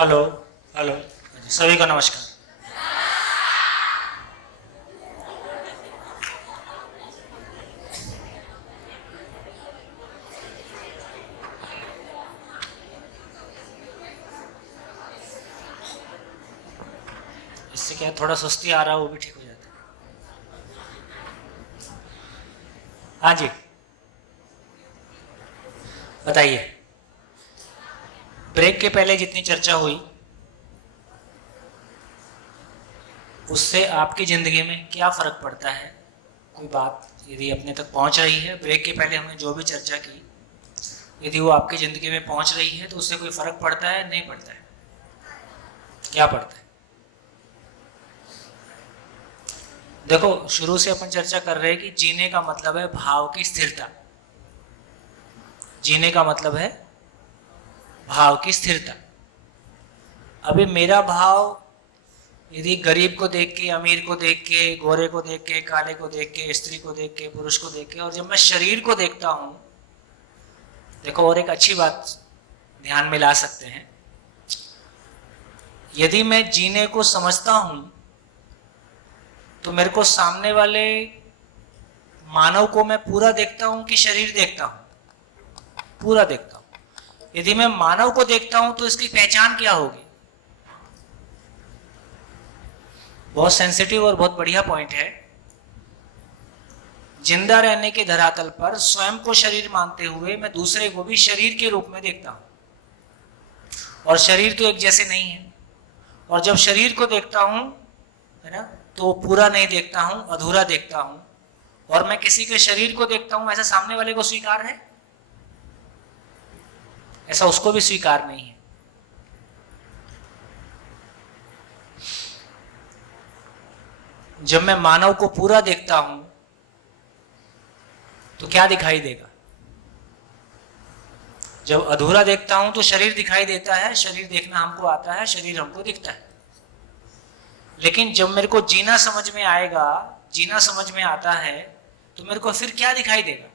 Hello. Hello. सभी को नमस्कार। इससे क्या है, थोड़ा सुस्ती आ रहा है वो भी ठीक हो जाता है। हाँ जी, बताइए। ब्रेक के पहले जितनी चर्चा हुई उससे आपकी ज़िंदगी में क्या फ़र्क पड़ता है? कोई बात यदि अपने तक पहुंच रही है, ब्रेक के पहले हमने जो भी चर्चा की, यदि वो आपकी ज़िंदगी में पहुंच रही है तो उससे कोई फ़र्क पड़ता है? नहीं पड़ता है। क्या पड़ता है? देखो, शुरू से अपन चर्चा कर रहे हैं कि जीने का मतलब है भाव की स्थिरता। जीने का मतलब है भाव की स्थिरता। अभी मेरा भाव यदि गरीब को देख के, अमीर को देख के, गोरे को देख के, काले को देख के, स्त्री को देख के, पुरुष को देख के, और जब मैं शरीर को देखता हूं, देखो और एक अच्छी बात ध्यान में ला सकते हैं। यदि मैं जीने को समझता हूं तो मेरे को सामने वाले मानव को मैं पूरा देखता हूं कि शरीर देखता हूं? पूरा देखता हूं। यदि मैं मानव को देखता हूं तो इसकी पहचान क्या होगी? बहुत सेंसिटिव और बहुत बढ़िया पॉइंट है। जिंदा रहने के धरातल पर स्वयं को शरीर मानते हुए मैं दूसरे को भी शरीर के रूप में देखता हूं, और शरीर तो एक जैसे नहीं है। और जब शरीर को देखता हूं, है ना, तो पूरा नहीं देखता हूं, अधूरा देखता हूं। और मैं किसी के शरीर को देखता हूं, ऐसा सामने वाले को स्वीकार है? ऐसा उसको भी स्वीकार नहीं है। जब मैं मानव को पूरा देखता हूं तो क्या दिखाई देगा? जब अधूरा देखता हूं तो शरीर दिखाई देता है, शरीर देखना हमको आता है, शरीर हमको दिखता है। लेकिन जब मेरे को जीना समझ में आएगा, जीना समझ में आता है, तो मेरे को फिर क्या दिखाई देगा?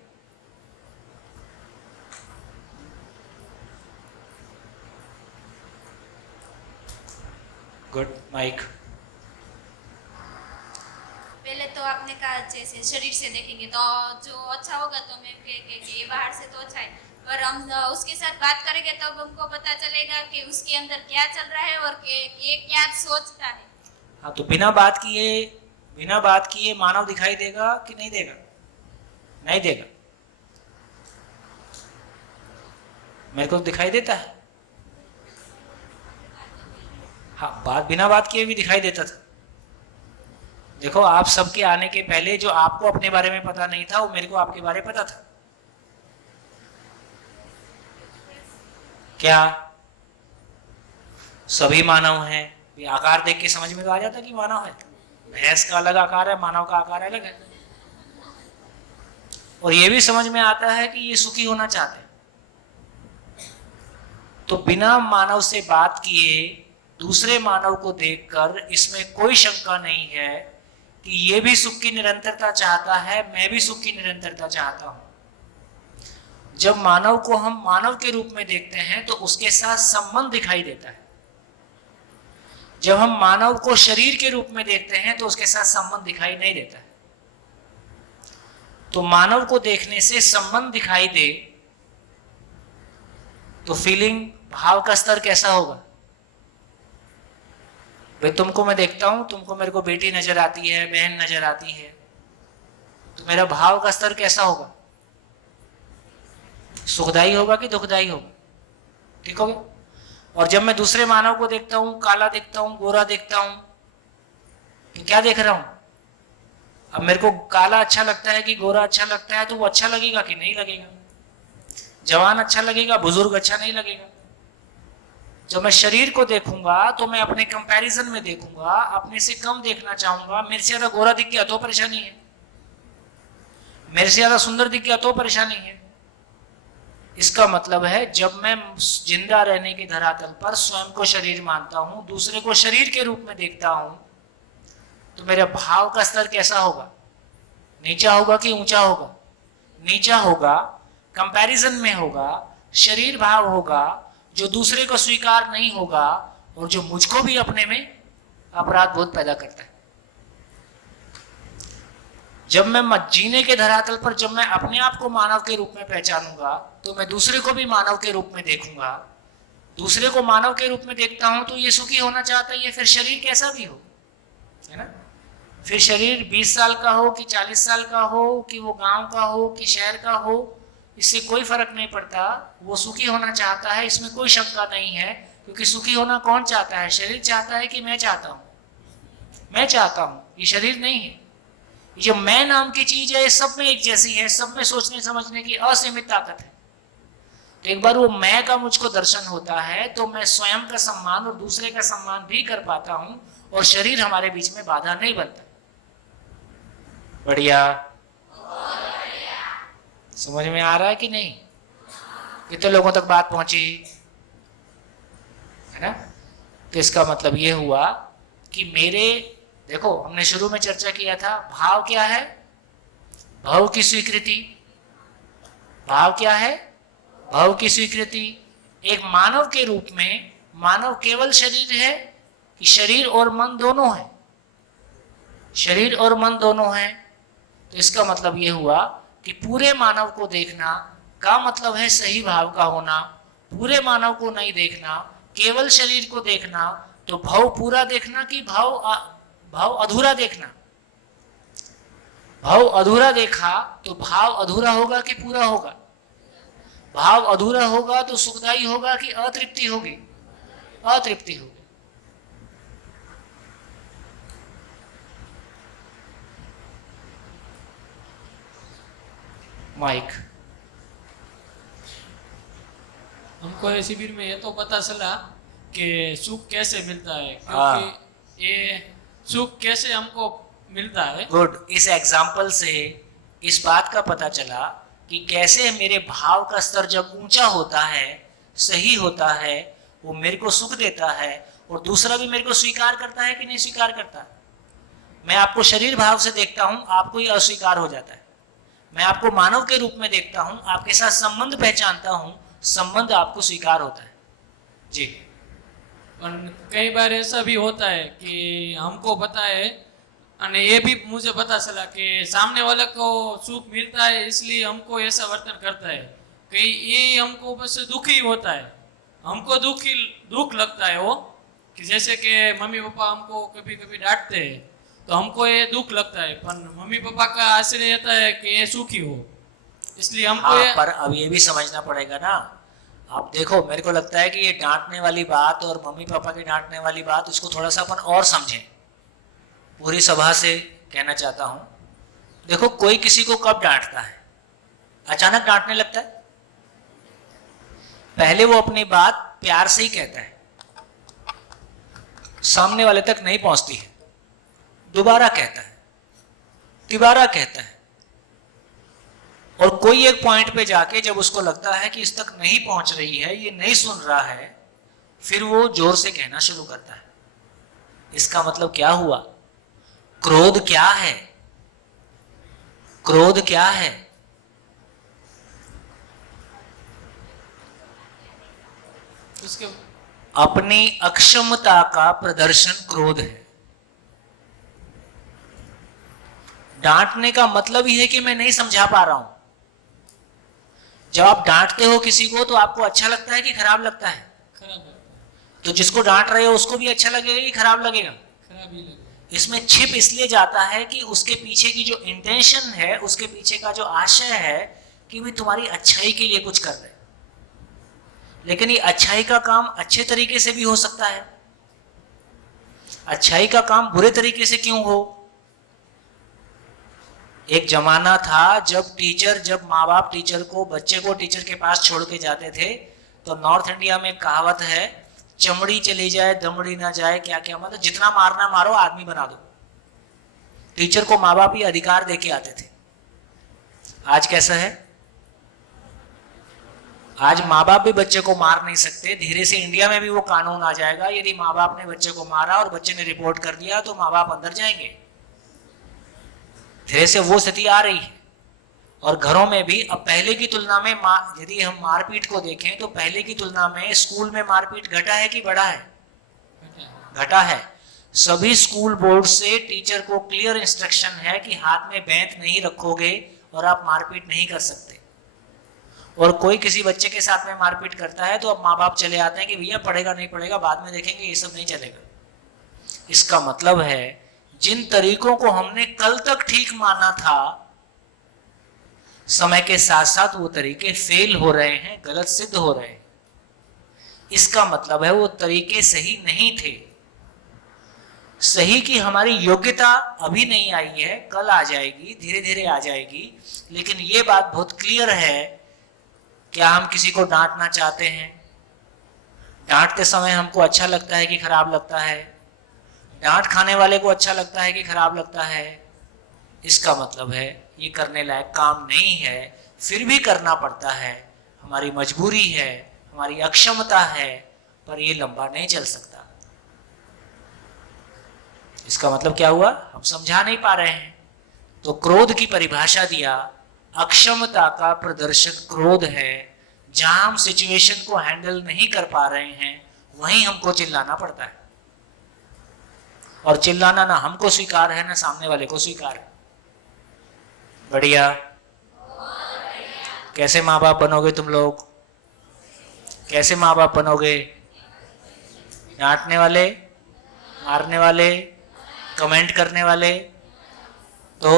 गुड माइक। पहले तो आपने कहा जैसे शरीर से देखेंगे तो जो अच्छा होगा तो मैं कहेंगे ये बाहर से तो अच्छा है, पर हम उसके साथ बात करेंगे तब तो हमको पता चलेगा कि उसके अंदर क्या चल रहा है और ये क्या सोचता है। हाँ, तो बिना बात किए मानव दिखाई देगा कि नहीं देगा? नहीं देगा। मेरे को दिखाई देता है। हाँ, बिना बात किए भी दिखाई देता था। देखो, आप सबके आने के पहले जो आपको अपने बारे में पता नहीं था, वो मेरे को आपके बारे में पता था। क्या सभी मानव हैं? ये आकार देख के समझ में तो आ जाता कि मानव है। भैंस का अलग आकार है, मानव का आकार अलग है। और ये भी समझ में आता है कि ये सुखी होना चाहते हैं। तो बिना मानव से बात किए दूसरे मानव को देखकर इसमें कोई शंका नहीं है कि ये भी सुख की निरंतरता चाहता है, मैं भी सुख की निरंतरता चाहता हूं। जब मानव को हम मानव के रूप में देखते हैं तो उसके साथ संबंध दिखाई देता है। जब हम मानव को शरीर के रूप में देखते हैं तो उसके साथ संबंध दिखाई नहीं देता है। तो मानव को देखने से संबंध दिखाई दे तो फीलिंग, भाव का स्तर कैसा होगा? भाई, तुमको मैं देखता हूं, तुमको मेरे को बेटी नजर आती है, बहन नजर आती है, तो मेरा भाव का स्तर कैसा होगा? सुखदाई होगा कि दुखदाई होगा? ठीक होगा। और जब मैं दूसरे मानव को देखता हूं, काला देखता हूं, गोरा देखता हूं, तो क्या देख रहा हूं? अब मेरे को काला अच्छा लगता है कि गोरा अच्छा लगता है, तो वो अच्छा लगेगा कि नहीं लगेगा? जवान अच्छा लगेगा, बुजुर्ग अच्छा नहीं लगेगा। जब मैं शरीर को देखूंगा तो मैं अपने कंपैरिजन में देखूंगा, अपने से कम देखना चाहूंगा। मेरे से ज्यादा गोरा दिख गया तो परेशानी है, मेरे से ज्यादा सुंदर दिख गया तो परेशानी है। इसका मतलब है जब मैं जिंदा रहने के धरातल पर स्वयं को शरीर मानता हूं, दूसरे को शरीर के रूप में देखता हूं, तो मेरे भाव का स्तर कैसा होगा? नीचा होगा कि ऊंचा होगा? नीचा होगा, कंपैरिजन में होगा, शरीर भाव होगा। जो दूसरे को स्वीकार नहीं होगा और जो मुझको भी अपने में अपराध बोध पैदा करता है। जब मैं जीने के धरातल पर जब मैं अपने आप को मानव के रूप में पहचानूंगा तो मैं दूसरे को भी मानव के रूप में देखूंगा। दूसरे को मानव के रूप में देखता हूं तो ये सुखी होना चाहता है, ये फिर शरीर कैसा भी हो, है ना। फिर शरीर 20 साल का हो कि 40 साल का हो कि वो गांव का हो कि शहर का हो, इससे कोई फर्क नहीं पड़ता। वो सुखी होना चाहता है, इसमें कोई शंका नहीं है। क्योंकि सुखी होना कौन चाहता है? शरीर चाहता है कि मैं चाहता हूं? मैं चाहता हूं, ये शरीर नहीं है। ये जो मैं नाम की चीज है, सब में एक जैसी है, सब में सोचने समझने की असीमित ताकत है। तो एक बार वो मैं का मुझको दर्शन होता है तो मैं स्वयं का सम्मान और दूसरे का सम्मान भी कर पाता हूं और शरीर हमारे बीच में बाधा नहीं बनता। बढ़िया, समझ में आ रहा है कि नहीं? कितने लोगों तक बात पहुंची, है ना। तो इसका मतलब ये हुआ कि मेरे, देखो हमने शुरू में चर्चा किया था, भाव क्या है? भाव की स्वीकृति। भाव क्या है? भाव की स्वीकृति। एक मानव के रूप में मानव केवल शरीर है कि शरीर और मन दोनों है? शरीर और मन दोनों है। तो इसका मतलब यह हुआ कि पूरे मानव को देखना का मतलब है सही भाव का होना। पूरे मानव को नहीं देखना, केवल शरीर को देखना। तो भाव पूरा देखना कि भाव अधूरा देखना? भाव अधूरा देखा तो भाव अधूरा होगा कि पूरा होगा? भाव अधूरा होगा तो सुखदायी होगा कि अतृप्ति होगी? अतृप्ति होगी। माइक। हमको इस शिविर में ये तो पता चला कि सुख कैसे मिलता है, क्योंकि ये सुख कैसे हमको मिलता है। गुड। इस एग्जाम्पल से इस बात का पता चला कि कैसे मेरे भाव का स्तर जब ऊंचा होता है, सही होता है, वो मेरे को सुख देता है और दूसरा भी मेरे को स्वीकार करता है कि नहीं स्वीकार करता। मैं आपको शरीर भाव से देखता हूं, आपको ये अस्वीकार हो जाता है। मैं आपको मानव के रूप में देखता हूं, आपके साथ संबंध पहचानता हूं, संबंध आपको स्वीकार होता है। जी। पर कई बार ऐसा भी होता है कि हमको पता है, और ये भी मुझे पता चला कि सामने वाले को सुख मिलता है, इसलिए हमको ऐसा वर्तन करता है कि ये हमको बस दुखी होता है। हमको दुख लगता है वो, कि जैसे कि मम्मी पापा हमको कभी कभी डांटते हैं तो हमको ये दुख लगता है, पर मम्मी पापा का आश्रय रहता है कि ये सुखी हो, इसलिए हमको पर अब ये भी समझना पड़ेगा ना। आप देखो, मेरे को लगता है कि ये डांटने वाली बात और मम्मी पापा की डांटने वाली बात, उसको थोड़ा सा अपन और समझें। पूरी सभा से कहना चाहता हूं, देखो कोई किसी को कब डांटता है? अचानक डांटने लगता है? पहले वो अपनी बात प्यार से ही कहता है, सामने वाले तक नहीं पहुंचती है, दोबारा कहता है, तिबारा कहता है, और कोई एक पॉइंट पे जाके जब उसको लगता है कि इस तक नहीं पहुंच रही है, ये नहीं सुन रहा है, फिर वो जोर से कहना शुरू करता है। इसका मतलब क्या हुआ? क्रोध क्या है? क्रोध क्या है? उसके अपनी अक्षमता का प्रदर्शन क्रोध है। डांटने का मतलब ही है कि मैं नहीं समझा पा रहा हूं। जब आप डांटते हो किसी को तो आपको अच्छा लगता है कि खराब लगता है? खराब लगता है। तो जिसको डांट रहे हो उसको भी अच्छा लगेगा कि खराब लगेगा? खराब ही लगेगा। इसमें छिप इसलिए जाता है कि उसके पीछे की जो इंटेंशन है, उसके पीछे का जो आशय है कि भी तुम्हारी अच्छाई के लिए कुछ कर रहे। लेकिन ये अच्छाई का काम अच्छे तरीके से भी हो सकता है। अच्छाई का काम बुरे तरीके से क्यों हो? एक जमाना था जब माँ बाप टीचर को, बच्चे को टीचर के पास छोड़ के जाते थे, तो नॉर्थ इंडिया में कहावत है, चमड़ी चली जाए दमड़ी ना जाए। क्या क्या मतलब? जितना मारना मारो, आदमी बना दो। टीचर को माँ बाप ही अधिकार देके आते थे। आज कैसा है? आज माँ बाप भी बच्चे को मार नहीं सकते। धीरे से इंडिया में भी वो कानून आ जाएगा, यदि माँ बाप ने बच्चे को मारा और बच्चे ने रिपोर्ट कर दिया तो माँ बाप अंदर जाएंगे। धीरे से वो स्थिति आ रही है। और घरों में भी अब पहले की तुलना में यदि हम मारपीट को देखें तो पहले की तुलना में स्कूल में मारपीट घटा है कि बढ़ा है? घटा है। सभी स्कूल बोर्ड से टीचर को क्लियर इंस्ट्रक्शन है कि हाथ में बेंत नहीं रखोगे और आप मारपीट नहीं कर सकते। और कोई किसी बच्चे के साथ में मारपीट करता है तो अब माँ बाप चले आते हैं कि भैया पढ़ेगा नहीं पढ़ेगा बाद में देखेंगे, ये सब नहीं चलेगा। इसका मतलब है जिन तरीकों को हमने कल तक ठीक माना था, समय के साथ साथ वो तरीके फेल हो रहे हैं, गलत सिद्ध हो रहे हैं। इसका मतलब है वो तरीके सही नहीं थे। सही की हमारी योग्यता अभी नहीं आई है, कल आ जाएगी, धीरे धीरे आ जाएगी। लेकिन ये बात बहुत क्लियर है, क्या हम किसी को डांटना चाहते हैं? डांटते समय हमको अच्छा लगता है कि खराब लगता है? डांट खाने वाले को अच्छा लगता है कि खराब लगता है? इसका मतलब है ये करने लायक काम नहीं है, फिर भी करना पड़ता है। हमारी मजबूरी है, हमारी अक्षमता है, पर ये लंबा नहीं चल सकता। इसका मतलब क्या हुआ? हम समझा नहीं पा रहे हैं। तो क्रोध की परिभाषा दिया, अक्षमता का प्रदर्शक क्रोध है। जहां हम सिचुएशन को हैंडल नहीं कर पा रहे हैं वहीं हमको चिल्लाना पड़ता है। और चिल्लाना ना हमको स्वीकार है ना सामने वाले को स्वीकार है। बढ़िया। कैसे माँ बाप बनोगे तुम लोग? कैसे माँ बाप बनोगे? डांटने वाले, मारने वाले, कमेंट करने वाले? तो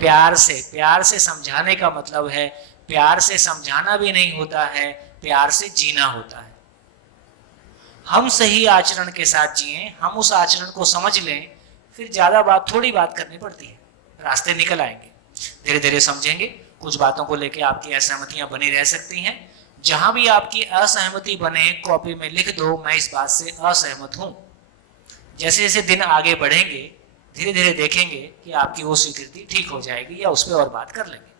प्यार से समझाने का मतलब है, प्यार से समझाना भी नहीं होता है, प्यार से जीना होता है। हम सही आचरण के साथ जिएं, हम उस आचरण को समझ लें, फिर ज्यादा थोड़ी बात करनी पड़ती है, रास्ते निकल आएंगे। धीरे धीरे समझेंगे। कुछ बातों को लेकर आपकी असहमतियां बनी रह सकती हैं। जहां भी आपकी असहमति बने कॉपी में लिख दो, मैं इस बात से असहमत हूं। जैसे जैसे दिन आगे बढ़ेंगे धीरे धीरे देखेंगे कि आपकी वो स्वीकृति ठीक हो जाएगी या उस पर और बात कर लेंगे।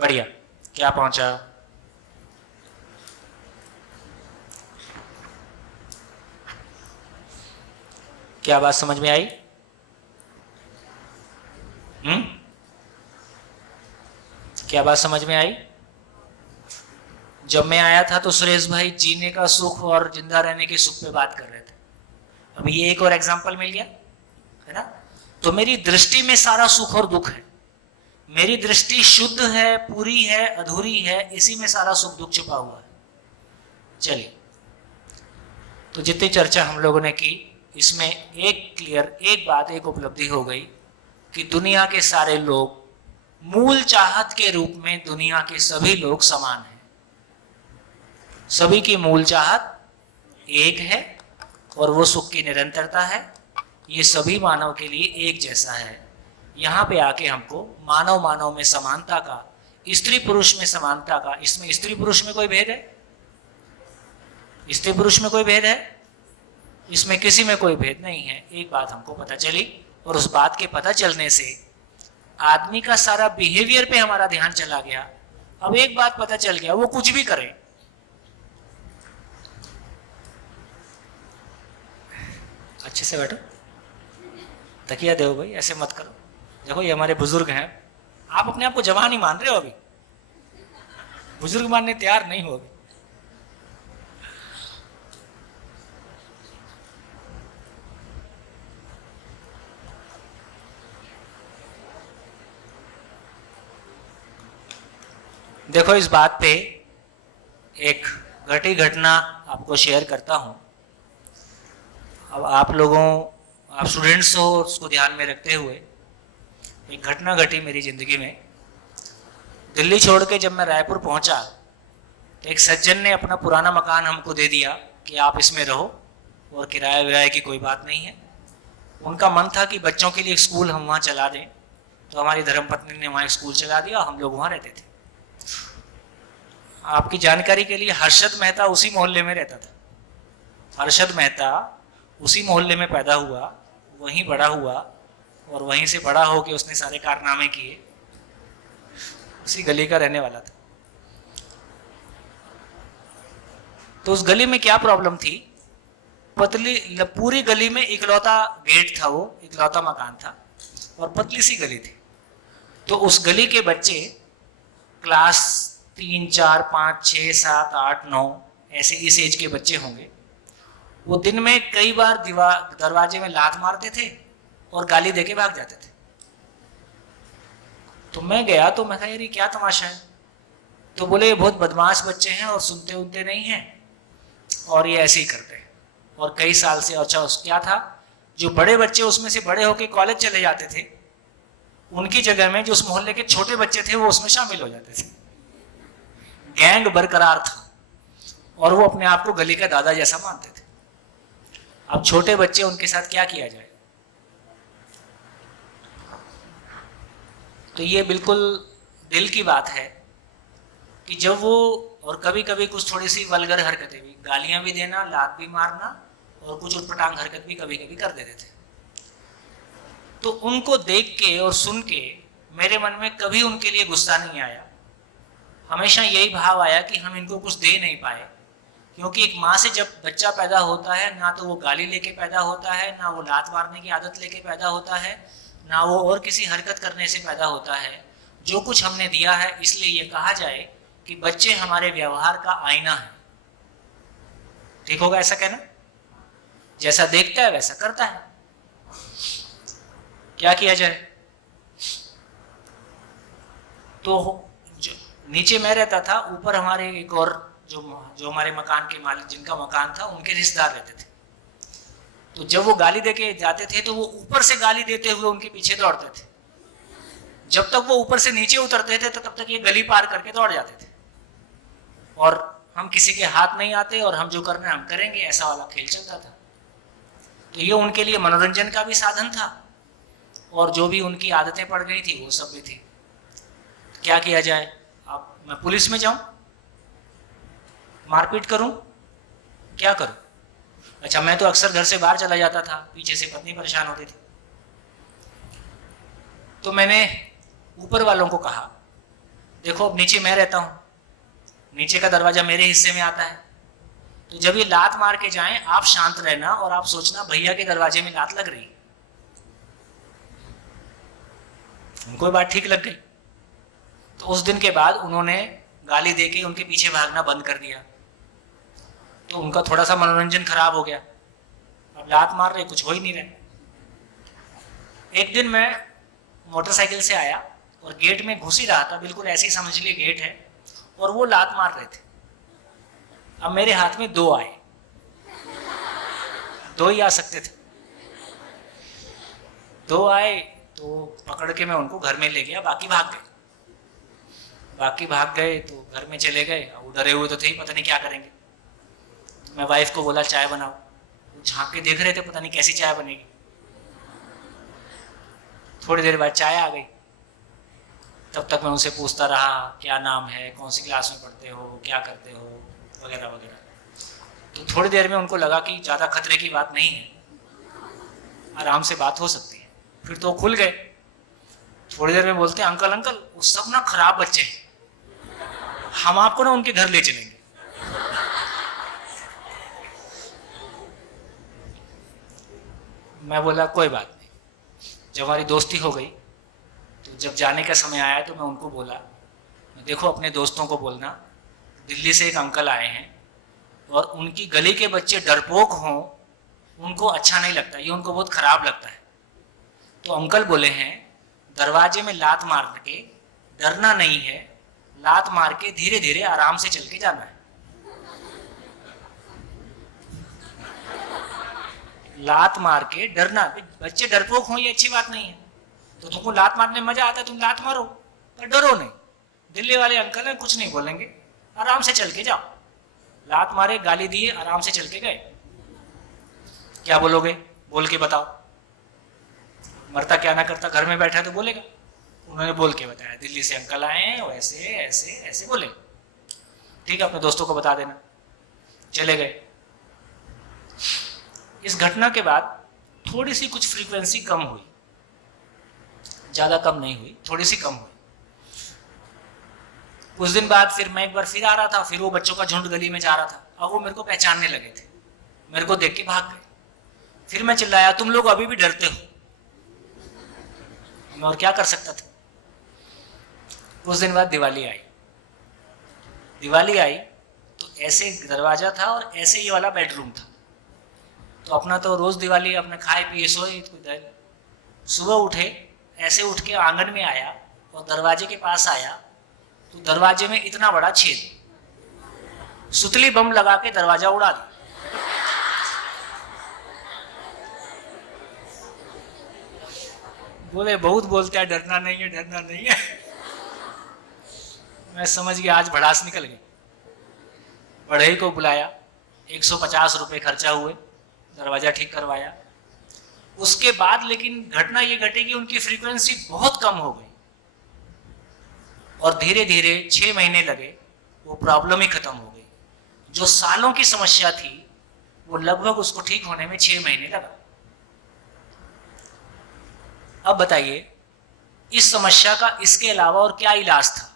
बढ़िया। क्या पहुंचा? क्या बात समझ में आई? क्या बात समझ में आई? जब मैं आया था तो सुरेश भाई जीने का सुख और जिंदा रहने के सुख पे बात कर रहे थे। अभी ये एक और एग्जांपल मिल गया है ना। तो मेरी दृष्टि में सारा सुख और दुख है। मेरी दृष्टि शुद्ध है, पूरी है, अधूरी है, इसी में सारा सुख दुख छुपा हुआ है। चलिए, तो जितनी चर्चा हम लोगों ने की इसमें एक बात, एक उपलब्धि हो गई कि दुनिया के सारे लोग मूल चाहत के रूप में दुनिया के सभी लोग समान हैं। सभी की मूल चाहत एक है और वो सुख की निरंतरता है। ये सभी मानव के लिए एक जैसा है। यहाँ पे आके हमको मानव मानव में समानता का, स्त्री पुरुष में समानता का, इसमें स्त्री पुरुष में कोई भेद है? स्त्री पुरुष में कोई भेद है? इसमें किसी में कोई भेद नहीं है। एक बात हमको पता चली और उस बात के पता चलने से आदमी का सारा बिहेवियर पे हमारा ध्यान चला गया। अब एक बात पता चल गया, वो कुछ भी करे, अच्छे से बैठो, तकिया दो भाई, ऐसे मत करो। देखो ये हमारे बुजुर्ग हैं, आप अपने आप को जवान ही मान रहे हो, अभी बुजुर्ग मानने तैयार नहीं हो। अभी देखो इस बात पे एक घटी घटना आपको शेयर करता हूं। अब आप स्टूडेंट्स हो, उसको ध्यान में रखते हुए एक घटना घटी मेरी जिंदगी में। दिल्ली छोड़ के जब मैं रायपुर पहुंचा तो एक सज्जन ने अपना पुराना मकान हमको दे दिया कि आप इसमें रहो और किराया विराया की कोई बात नहीं है। उनका मन था कि बच्चों के लिए एक स्कूल हम वहाँ चला दें, तो हमारी धर्मपत्नी ने वहाँ एक स्कूल चला दिया, हम लोग वहाँ रहते थे। आपकी जानकारी के लिए हर्षद मेहता उसी मोहल्ले में रहता था। हर्षद मेहता उसी मोहल्ले में पैदा हुआ, वहीं बड़ा हुआ और वहीं से बड़ा होकर उसने सारे कारनामे किए। उसी गली का रहने वाला था। तो उस गली में क्या प्रॉब्लम थी? पूरी गली में इकलौता गेट था, वो इकलौता मकान था और पतली सी गली थी। तो उस गली के बच्चे क्लास 3, 4, 5, 6, 7, 8, 9 ऐसे इस एज के बच्चे होंगे, वो दिन में कई बार दरवाजे में लात मारते थे और गाली देके भाग जाते थे। तो मैं गया तो मैं कहा यार ये क्या तमाशा है। तो बोले ये बहुत बदमाश बच्चे हैं और सुनते उनते नहीं हैं और ये ऐसे ही करते हैं। और कई साल से, अच्छा क्या था, जो बड़े बच्चे उसमें से बड़े होके कॉलेज चले जाते थे, उनकी जगह में जो उस मोहल्ले के छोटे बच्चे थे वो उसमें शामिल हो जाते थे। गैंग बरकरार था और वो अपने आप को गली का दादा जैसा मानते थे। अब छोटे बच्चे, उनके साथ क्या किया जाए। तो ये बिल्कुल दिल की बात है कि जब वो, और कभी कभी कुछ थोड़ी सी वल्गर हरकतें भी, गालियां भी देना, लात भी मारना और कुछ उटपटांग हरकत भी कभी कभी कर देते थे। तो उनको देख के और सुन के मेरे मन में कभी उनके लिए गुस्सा नहीं आया। हमेशा यही भाव आया कि हम इनको कुछ दे नहीं पाए, क्योंकि एक माँ से जब बच्चा पैदा होता है, ना तो वो गाली लेके पैदा होता है, ना वो लात मारने की आदत लेके पैदा होता है, ना वो और किसी हरकत करने से पैदा होता है। जो कुछ हमने दिया है, इसलिए ये कहा जाए कि बच्चे हमारे व्यवहार का आईना है। ठीक होगा ऐसा कहना? जैसा देखता है वैसा करता है, क्या किया जाए। तो नीचे मैं रहता था, ऊपर हमारे एक और जो हमारे मकान के मालिक, जिनका मकान था, उनके रिश्तेदार रहते थे। तो जब वो गाली देके जाते थे तो वो ऊपर से गाली देते हुए उनके पीछे दौड़ते थे। जब तक वो ऊपर से नीचे उतरते थे तो तब तक ये गली पार करके दौड़ जाते थे और हम किसी के हाथ नहीं आते और हम जो करना है हम करेंगे, ऐसा वाला खेल चलता था। तो ये उनके लिए मनोरंजन का भी साधन था और जो भी उनकी आदतें पड़ गई थी वो सब भी थी। क्या किया जाए? अब मैं पुलिस में जाऊं, मारपीट करूं, क्या करूं? अच्छा, मैं तो अक्सर घर से बाहर चला जाता था, पीछे से पत्नी परेशान होती थी। तो मैंने ऊपर वालों को कहा, देखो अब नीचे मैं रहता हूं, नीचे का दरवाजा मेरे हिस्से में आता है, तो जब ये लात मार के जाएं आप शांत रहना और आप सोचना भैया के दरवाजे में लात लग रही। उनको ये बात ठीक लग गई। तो उस दिन के बाद उन्होंने गाली देके उनके पीछे भागना बंद कर दिया। तो उनका थोड़ा सा मनोरंजन खराब हो गया, अब लात मार रहे, कुछ हो ही नहीं रहे। एक दिन मैं मोटरसाइकिल से आया और गेट में घुस ही रहा था, बिल्कुल ऐसे ही समझ लिए गेट है, और वो लात मार रहे थे। अब मेरे हाथ में दो आए, दो ही आ सकते थे, दो आए तो पकड़ के मैं उनको घर में ले गया, बाकी भाग गए। तो घर में चले गए, अब डरे हुए तो थे ही, पता नहीं क्या करेंगे। मैं वाइफ को बोला चाय बनाओ, वो झांक के देख रहे थे पता नहीं कैसी चाय बनेगी। थोड़ी देर बाद चाय आ गई, तब तक मैं उनसे पूछता रहा क्या नाम है, कौन सी क्लास में पढ़ते हो, क्या करते हो, वगैरह वगैरह। तो थोड़ी देर में उनको लगा कि ज़्यादा खतरे की बात नहीं है, आराम से बात हो सकती है। फिर तो खुल गए। थोड़ी देर में बोलते हैं अंकल अंकल वो सब ना खराब बच्चे हैं, हम आपको ना उनके घर ले चलेंगे। मैं बोला कोई बात नहीं। जब हमारी दोस्ती हो गई तो जब जाने का समय आया तो मैं उनको बोला, देखो अपने दोस्तों को बोलना दिल्ली से एक अंकल आए हैं और उनकी गली के बच्चे डरपोक हों, उनको अच्छा नहीं लगता, ये उनको बहुत खराब लगता है। तो अंकल बोले हैं दरवाजे में लात मार के डरना नहीं है, लात मार के धीरे धीरे आराम से चल के जाना है। लात मार के डरना, बच्चे डरपोक हों ये अच्छी बात नहीं है। तो तुमको लात मारने में मजा आता है, तुम लात मारो पर डरो नहीं। दिल्ली वाले अंकल हैं, कुछ नहीं बोलेंगे, आराम से चल के जाओ। लात मारे, गाली दिए, आराम से चल के गए। क्या बोलोगे? बोल के बताओ। मरता क्या ना करता, घर में बैठा है तो बोलेगा। उन्होंने बोल के बताया दिल्ली से अंकल आए हैं, वैसे ऐसे ऐसे बोले। ठीक है, अपने दोस्तों को बता देना। चले गए। इस घटना के बाद थोड़ी सी कुछ फ्रीक्वेंसी कम हुई, ज्यादा कम नहीं हुई, थोड़ी सी कम हुई। कुछ दिन बाद फिर मैं एक बार फिर आ रहा था, फिर वो बच्चों का झुंड गली में जा रहा था। अब वो मेरे को पहचानने लगे थे, मेरे को देख के भाग गए। फिर मैं चिल्लाया तुम लोग अभी भी डरते हो। मैं और क्या कर सकता था। कुछ दिन बाद दिवाली आई तो ऐसे दरवाजा था और ऐसे ये वाला बेडरूम था। तो अपना तो रोज दिवाली अपने खाए पिए सोए। सुबह उठे, ऐसे उठ के आंगन में आया और दरवाजे के पास आया तो दरवाजे में इतना बड़ा छेद, सुतली बम लगा के दरवाजा उड़ा दिया। बोले बहुत बोलते हैं, डरना नहीं है, डरना नहीं है। मैं समझ गया आज भड़ास निकल गई। बढ़ई को बुलाया, 150 रुपए खर्चा हुए, दरवाजा ठीक करवाया। उसके बाद लेकिन घटना ये घटी कि उनकी फ्रीक्वेंसी बहुत कम हो गई और धीरे धीरे 6 महीने लगे, वो प्रॉब्लम ही खत्म हो गई। जो सालों की समस्या थी वो लगभग उसको ठीक होने में 6 महीने लगा। अब बताइए इस समस्या का इसके अलावा और क्या इलाज था?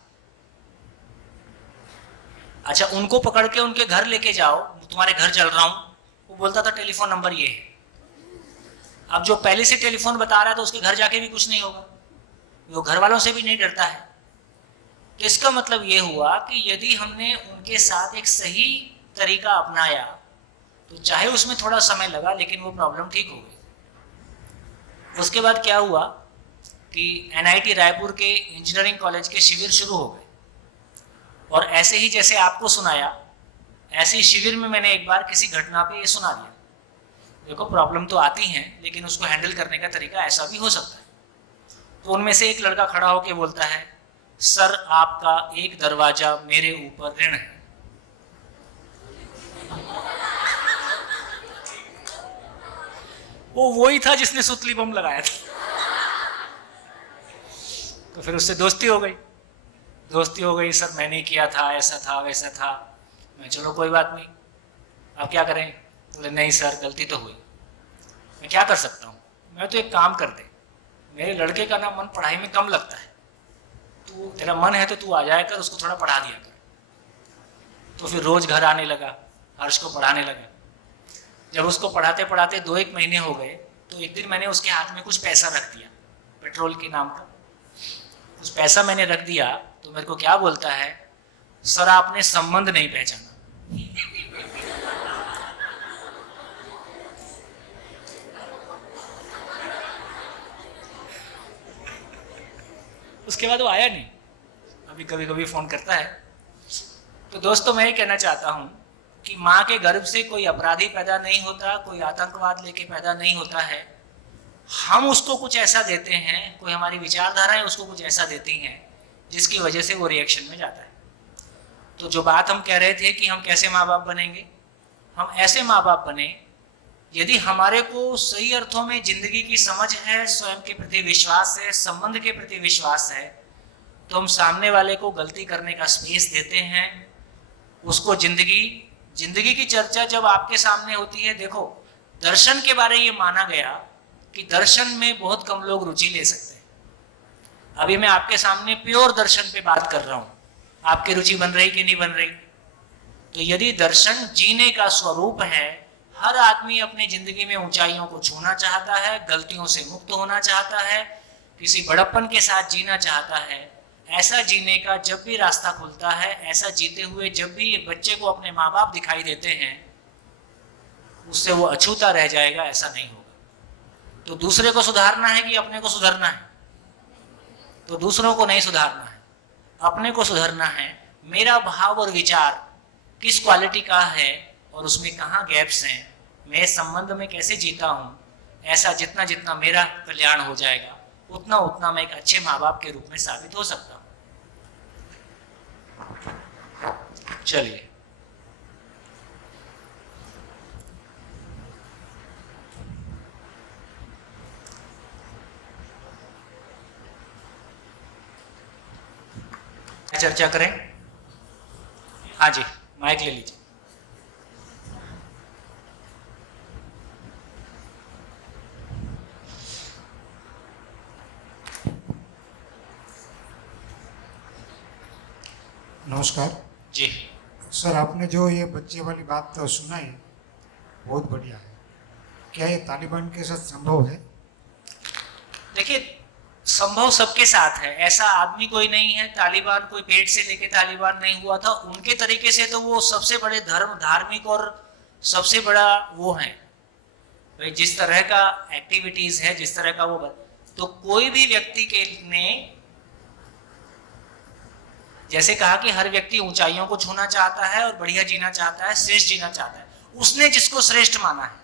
अच्छा, उनको पकड़ के उनके घर लेके जाओ, तुम्हारे घर चल रहा हूं, वो बोलता था टेलीफोन नंबर ये है। अब जो पहले से टेलीफोन बता रहा है तो उसके घर जाके भी कुछ नहीं होगा, वो घर वालों से भी नहीं डरता है। तो इसका मतलब ये हुआ कि यदि हमने उनके साथ एक सही तरीका अपनाया तो चाहे उसमें थोड़ा समय लगा लेकिन वो प्रॉब्लम ठीक हो गई। उसके बाद क्या हुआ कि NIT रायपुर के इंजीनियरिंग कॉलेज के शिविर शुरू हो गए और ऐसे ही जैसे आपको सुनाया ऐसे ही शिविर में मैंने एक बार किसी घटना पे ये सुना दिया। देखो प्रॉब्लम तो आती हैं लेकिन उसको हैंडल करने का तरीका ऐसा भी हो सकता है। तो उनमें से एक लड़का खड़ा होकर बोलता है, सर आपका एक दरवाजा मेरे ऊपर ऋण है। वो वही था जिसने सुतली बम लगाया था। तो फिर उससे दोस्ती हो गई। सर मैंने किया था, ऐसा था वैसा था। मैं चलो कोई बात नहीं, अब क्या करें? बोले नहीं सर गलती तो हुई, मैं क्या कर सकता हूँ? मैं तो एक काम कर दे, मेरे लड़के का ना मन पढ़ाई में कम लगता है, तू तेरा मन है तो तू आ जाया कर, उसको थोड़ा पढ़ा दिया कर। तो फिर रोज घर आने लगा, हर्ष को पढ़ाने लगा। जब उसको पढ़ाते पढ़ाते 2-1 महीने हो गए तो एक दिन मैंने उसके हाथ में कुछ पैसा रख दिया, पेट्रोल के नाम का कुछ पैसा मैंने रख दिया। तो मेरे को क्या बोलता है, सर आपने संबंध नहीं पहचाना। उसके बाद वो आया नहीं, अभी कभी कभी फोन करता है। तो दोस्तों मैं ये कहना चाहता हूं कि माँ के गर्भ से कोई अपराधी पैदा नहीं होता, कोई आतंकवाद लेके पैदा नहीं होता है। हम उसको कुछ ऐसा देते हैं, कोई हमारी विचारधाराएं उसको कुछ ऐसा देती हैं जिसकी वजह से वो रिएक्शन में जाता है। तो जो बात हम कह रहे थे कि हम कैसे माँ बाप बनेंगे, हम ऐसे माँ बाप बने यदि हमारे को सही अर्थों में जिंदगी की समझ है, स्वयं के प्रति विश्वास है, संबंध के प्रति विश्वास है, तो हम सामने वाले को गलती करने का स्पेस देते हैं। उसको जिंदगी की चर्चा जब आपके सामने होती है, देखो दर्शन के बारे ये माना गया कि दर्शन में बहुत कम लोग रुचि ले सकते हैं। अभी मैं आपके सामने प्योर दर्शन पे बात कर रहा हूं, आपकी रुचि बन रही कि नहीं बन रही? तो यदि दर्शन जीने का स्वरूप है, हर आदमी अपनी जिंदगी में ऊंचाइयों को छूना चाहता है, गलतियों से मुक्त होना चाहता है, किसी बड़प्पन के साथ जीना चाहता है। ऐसा जीने का जब भी रास्ता खुलता है, ऐसा जीते हुए जब भी एक बच्चे को अपने माँ बाप दिखाई देते हैं, उससे वो अछूता रह जाएगा, ऐसा नहीं होगा। तो दूसरे को सुधारना है कि अपने को सुधरना है? तो दूसरों को नहीं सुधारना है, अपने को सुधरना है। मेरा भाव और विचार किस क्वालिटी का है और उसमें कहाँ गैप्स हैं, मैं संबंध में कैसे जीता हूँ, ऐसा जितना जितना मेरा कल्याण हो जाएगा उतना उतना मैं एक अच्छे माँ बाप के रूप में साबित हो सकता हूँ। चलिए चर्चा करें। हाँ जी, माइक ले लीजिए। नमस्कार जी सर, आपने जो ये बच्चे वाली बात तो सुनाई बहुत बढ़िया है। क्या ये तालिबान के साथ संभव है? देखिए, संभव सबके साथ है, ऐसा आदमी कोई नहीं है। तालिबान कोई पेट से लेके तालिबान नहीं हुआ था, उनके तरीके से तो वो सबसे बड़े धार्मिक और सबसे बड़ा वो है भाई, जिस तरह का एक्टिविटीज है, जिस तरह का वो तो कोई भी व्यक्ति के ने जैसे कहा कि हर व्यक्ति ऊंचाइयों को छूना चाहता है और बढ़िया जीना चाहता है, श्रेष्ठ जीना चाहता है। उसने जिसको श्रेष्ठ माना है,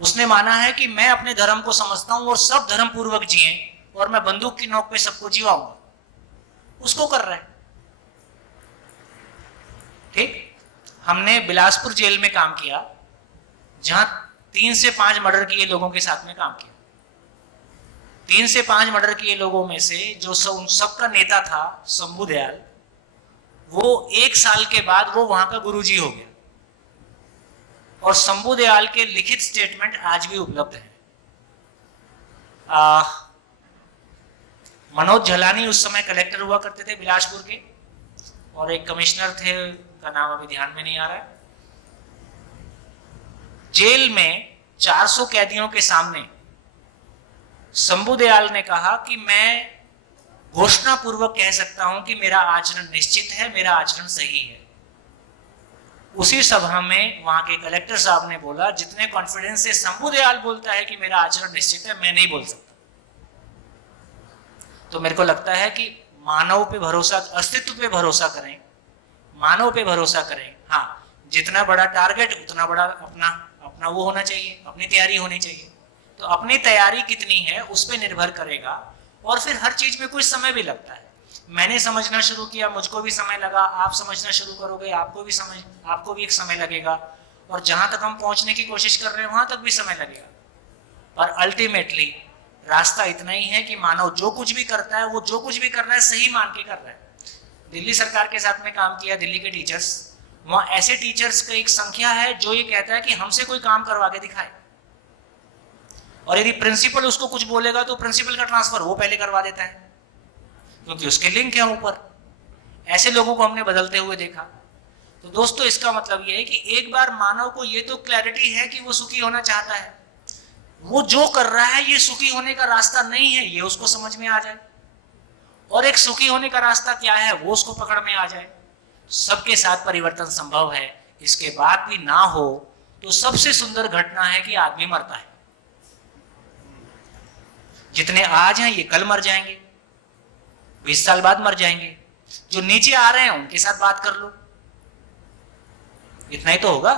उसने माना है कि मैं अपने धर्म को समझता हूं और सब धर्म पूर्वक जिए और मैं बंदूक की नोक पे सबको जीवाऊंगा, उसको कर रहा है। ठीक, हमने बिलासपुर जेल में काम किया जहां 3 से 5 मर्डर किए लोगों के साथ में काम किया। 3 से 5 मर्डर किए लोगों में से जो सबका नेता था शंभू दयाल, वो 1 साल के बाद वो वहां का गुरुजी हो गया और शंभू दयाल के लिखित स्टेटमेंट आज भी उपलब्ध है। मनोज झलानी उस समय कलेक्टर हुआ करते थे बिलासपुर के, और एक कमिश्नर थे, का नाम अभी ध्यान में नहीं आ रहा है। जेल में 400 कैदियों के सामने शंभू दयाल ने कहा कि मैं घोषणा पूर्वक कह सकता हूं कि मेरा आचरण निश्चित है, मेरा आचरण सही है। उसी सभा में वहां के कलेक्टर साहब ने बोला, जितने कॉन्फिडेंस से शंभू दयाल बोलता है कि मेरा आचरण निश्चित है, मैं नहीं बोल सकता। तो मेरे को लगता है कि मानव पे भरोसा, अस्तित्व पे भरोसा करें, मानव पे भरोसा करें। हाँ, जितना बड़ा टारगेट उतना बड़ा अपना वो होना चाहिए, अपनी तैयारी होनी चाहिए। तो अपनी तैयारी कितनी है उस पर निर्भर करेगा। और फिर हर चीज में कुछ समय भी लगता है। मैंने समझना शुरू किया, मुझको भी समय लगा, आप समझना शुरू करोगे, आपको भी एक समय लगेगा, और जहां तक हम पहुंचने की कोशिश कर रहे हैं वहां तक भी समय लगेगा। पर अल्टीमेटली रास्ता इतना ही है कि मानव जो कुछ भी करता है, वो जो कुछ भी कर रहा है सही मान के कर रहा है। दिल्ली सरकार के साथ में काम किया, दिल्ली के टीचर्स, वहां ऐसे टीचर्स का एक संख्या है जो ये कहता है कि हमसे कोई काम करवा के दिखाए, और यदि प्रिंसिपल उसको कुछ बोलेगा तो प्रिंसिपल का ट्रांसफर वो पहले करवा देता है, क्योंकि उसके लिंक है ऊपर। ऐसे लोगों को हमने बदलते हुए देखा। तो दोस्तों, इसका मतलब यह है कि एक बार मानव को ये तो क्लैरिटी है कि वो सुखी होना चाहता है, वो जो कर रहा है ये सुखी होने का रास्ता नहीं है, ये उसको समझ में आ जाए, और एक सुखी होने का रास्ता क्या है वो उसको पकड़ में आ जाए। सबके साथ परिवर्तन संभव है। इसके बाद भी ना हो तो सबसे सुंदर घटना है कि आदमी मरता है। जितने आज हैं ये कल मर जाएंगे, 20 साल बाद मर जाएंगे। जो नीचे आ रहे हैं उनके साथ बात कर लो, इतना ही तो होगा।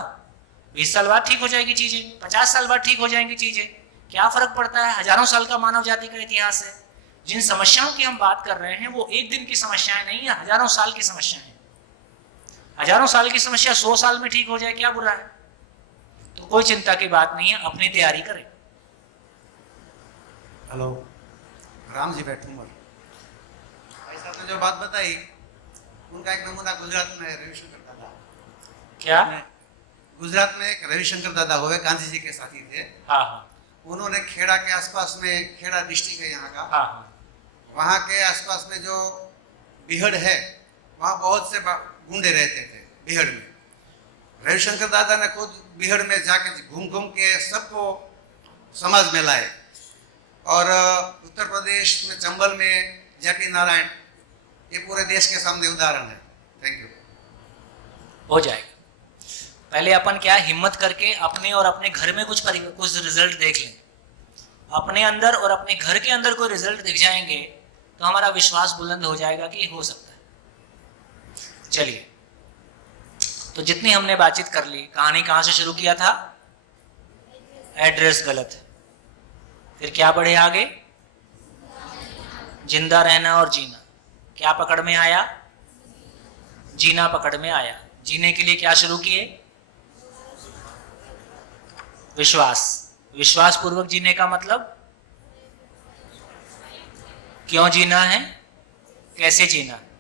20 साल बाद ठीक हो जाएगी चीजें, 50 साल बाद ठीक हो जाएंगी चीजें। क्या फर्क पड़ता है? हजारों साल का मानव जाति का इतिहास है। जिन समस्याओं की हम बात कर रहे हैं वो एक दिन की समस्याएं नहीं है, हजारों साल की समस्याएं हैं। हजारों साल की समस्या 100 साल में ठीक हो जाए, क्या बुरा है? तो कोई चिंता की बात नहीं है, अपनी तैयारी करें। हेलो, राम जी बैठूंगा। भाई साहब ने जो बात बताई उनका एक नमूना गुजरात में रविशंकर दादा, क्या? गुजरात में एक रविशंकर दादा हुए, गांधी जी के साथी थे। हाँ हाँ उन्होंने खेड़ा के आसपास में, खेड़ा डिस्ट्रिक्ट है यहाँ का, हाँ हाँ वहाँ के आसपास में जो बिहड़ है वहाँ बहुत से गुंडे रहते थे बिहड़ में। रविशंकर दादा ने खुद बिहड़ में जाके घूम घूम के सबको समाज में लाए, और उत्तर प्रदेश में चंबल में जेपी नारायण, ये पूरे देश के सामने उदाहरण है। Thank you. हो जाएगा। पहले अपन क्या हिम्मत करके अपने और अपने घर में कुछ रिजल्ट देख लें। अपने अंदर और अपने घर के अंदर कोई रिजल्ट दिख जाएंगे तो हमारा विश्वास बुलंद हो जाएगा कि हो सकता है। चलिए, तो जितनी हमने बातचीत कर ली, कहानी कहां से शुरू किया था? एड्रेस गलत है। फिर क्या बढ़े आगे? जिंदा रहना और जीना। क्या पकड़ में आया? जीना पकड़ में आया। जीने के लिए क्या शुरू किए? विश्वास। विश्वास पूर्वक जीने का मतलब क्यों जीना है, कैसे जीना है।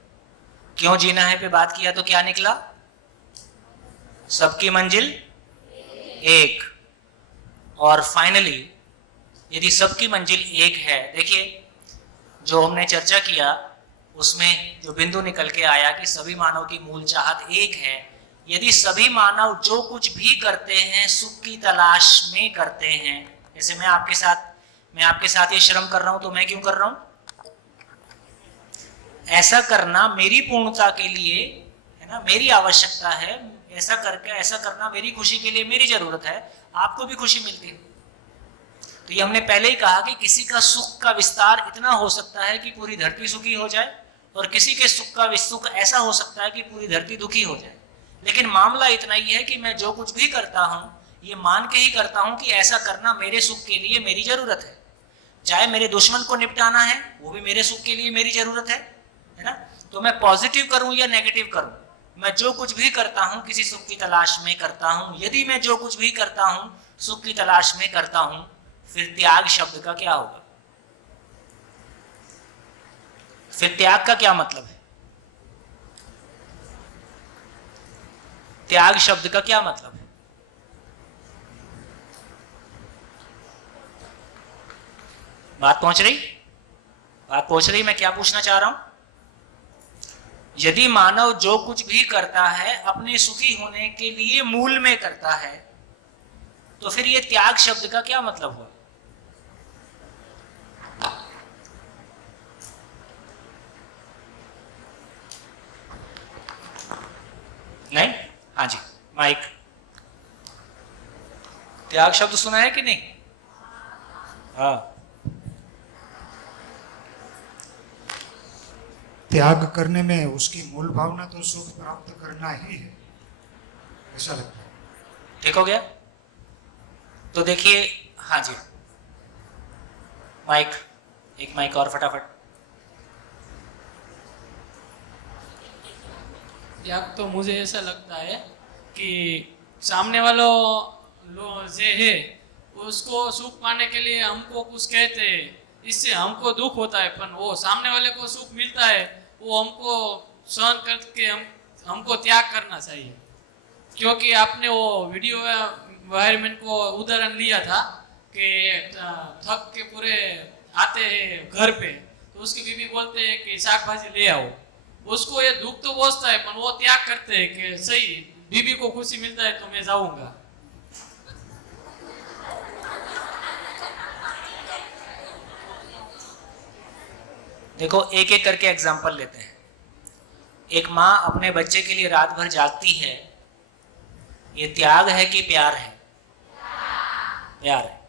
क्यों जीना है पे बात किया तो क्या निकला? सबकी मंजिल एक। और फाइनली यदि सबकी मंजिल एक है, देखिए जो हमने चर्चा किया उसमें जो बिंदु निकल के आया कि सभी मानव की मूल चाहत एक है। यदि सभी मानव जो कुछ भी करते हैं सुख की तलाश में करते हैं, जैसे मैं आपके साथ मैं आपके साथ ये श्रम कर रहा हूं तो मैं क्यों कर रहा हूं? ऐसा करना मेरी पूर्णता के लिए है ना, मेरी आवश्यकता है। ऐसा करना मेरी खुशी के लिए मेरी जरूरत है, आपको भी खुशी मिलती है। तो ये हमने पहले ही कहा कि किसी का सुख का विस्तार इतना हो सकता है कि पूरी धरती सुखी हो जाए, और किसी के सुख का सुख ऐसा हो सकता है कि पूरी धरती दुखी हो जाए। लेकिन मामला इतना ही है कि मैं जो कुछ भी करता हूं ये मान के ही करता हूं कि ऐसा करना मेरे सुख के लिए मेरी जरूरत है। चाहे मेरे दुश्मन को निपटाना है वो भी मेरे सुख के लिए मेरी जरूरत है ना। तो मैं पॉजिटिव करूं या नेगेटिव करूं, मैं जो कुछ भी करता हूं किसी सुख की तलाश में करता हूं। यदि मैं जो कुछ भी करता हूं सुख की तलाश में करता हूं, फिर त्याग शब्द का क्या होगा? फिर त्याग का क्या मतलब है? त्याग शब्द का क्या मतलब है? बात पहुंच रही? बात पहुंच रही? मैं क्या पूछना चाह रहा हूं? यदि मानव जो कुछ भी करता है अपने सुखी होने के लिए मूल में करता है, तो फिर ये त्याग शब्द का क्या मतलब हुआ? नहीं? हाँ जी, माइक। त्याग शब्द सुना है कि नहीं? हाँ। त्याग करने में उसकी मूल भावना तो सुख प्राप्त करना ही है, ऐसा लगता है। ठीक हो गया? तो देखिए, हाँ जी, माइक, एक माइक और फटाफट। त्याग तो मुझे ऐसा लगता है कि सामने वालों जो है उसको सुख पाने के लिए हमको कुछ कहते हैं, इससे हमको दुख होता है, पर वो सामने वाले को सुख मिलता है, वो हमको सहन करके हमको त्याग करना चाहिए। क्योंकि आपने वो वीडियो वायरमैन को उदाहरण लिया था कि थक के पूरे आते हैं घर पे, तो उसकी बीवी बोलते हैं कि शाक भाजी ले आओ। उसको ये दुख तो पहुंचता है, पर वो त्याग करते हैं कि सही बीबी को खुशी मिलता है तो मैं जाऊंगा। देखो, एक एक करके एग्जाम्पल लेते हैं। एक माँ अपने बच्चे के लिए रात भर जागती है, ये त्याग है कि प्यार है? प्यार है।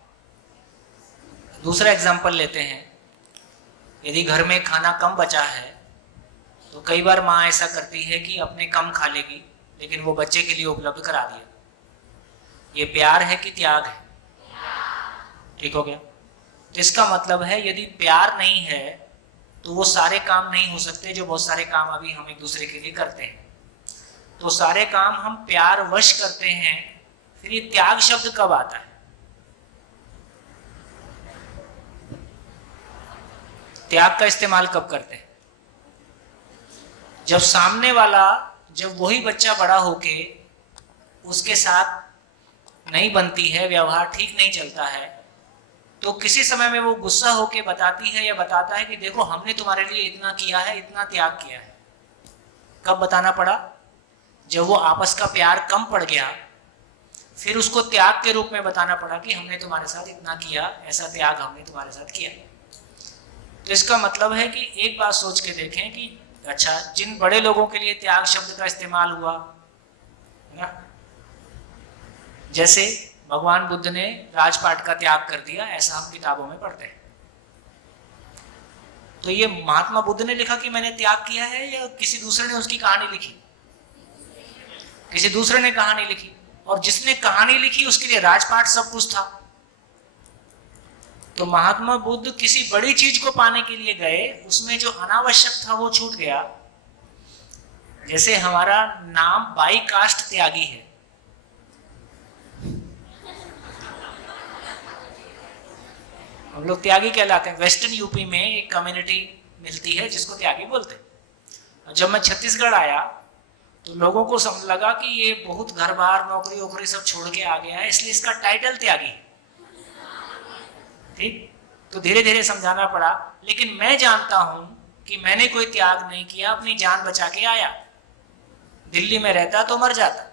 दूसरा एग्जाम्पल लेते हैं। यदि घर में खाना कम बचा है तो कई बार माँ ऐसा करती है कि अपने कम खा लेगी, लेकिन वो बच्चे के लिए उपलब्ध करा दिया। ये प्यार है कि त्याग है? ठीक हो गया? तो इसका मतलब है यदि प्यार नहीं है तो वो सारे काम नहीं हो सकते जो बहुत सारे काम अभी हम एक दूसरे के लिए करते हैं। तो सारे काम हम प्यार वश करते हैं, फिर ये त्याग शब्द कब आता है? त्याग का इस्तेमाल कब करते हैं? जब सामने वाला, जब वही बच्चा बड़ा होके उसके साथ नहीं बनती है, व्यवहार ठीक नहीं चलता है, तो किसी समय में वो गुस्सा होके बताती है या बताता है कि देखो हमने तुम्हारे लिए इतना किया है, इतना त्याग किया है। कब बताना पड़ा? जब वो आपस का प्यार कम पड़ गया, फिर उसको त्याग के रूप में बताना पड़ा कि हमने तुम्हारे साथ इतना किया, ऐसा त्याग हमने तुम्हारे साथ किया। तो इसका मतलब है कि एक बात सोच के देखें कि अच्छा, जिन बड़े लोगों के लिए त्याग शब्द का इस्तेमाल हुआ है ना, जैसे भगवान बुद्ध ने राजपाट का त्याग कर दिया, ऐसा हम किताबों में पढ़ते हैं। तो ये महात्मा बुद्ध ने लिखा कि मैंने त्याग किया है, या किसी दूसरे ने उसकी कहानी लिखी? किसी दूसरे ने कहानी लिखी, और जिसने कहानी लिखी उसके लिए राजपाट सब कुछ था। तो महात्मा बुद्ध किसी बड़ी चीज को पाने के लिए गए, उसमें जो अनावश्यक था वो छूट गया। जैसे हमारा नाम बाई कास्ट त्यागी है। हम लोग त्यागी कहलाते हैं। वेस्टर्न यूपी में एक कम्युनिटी मिलती है जिसको त्यागी बोलते हैं। जब मैं छत्तीसगढ़ आया तो लोगों को लगा कि ये बहुत घर बार नौकरी वोकरी सब छोड़ के आ गया है, इसलिए इसका टाइटल त्यागी। ठीक, तो धीरे धीरे समझाना पड़ा। लेकिन मैं जानता हूं कि मैंने कोई त्याग नहीं किया, अपनी जान बचा के आया। दिल्ली में रहता तो मर जाता।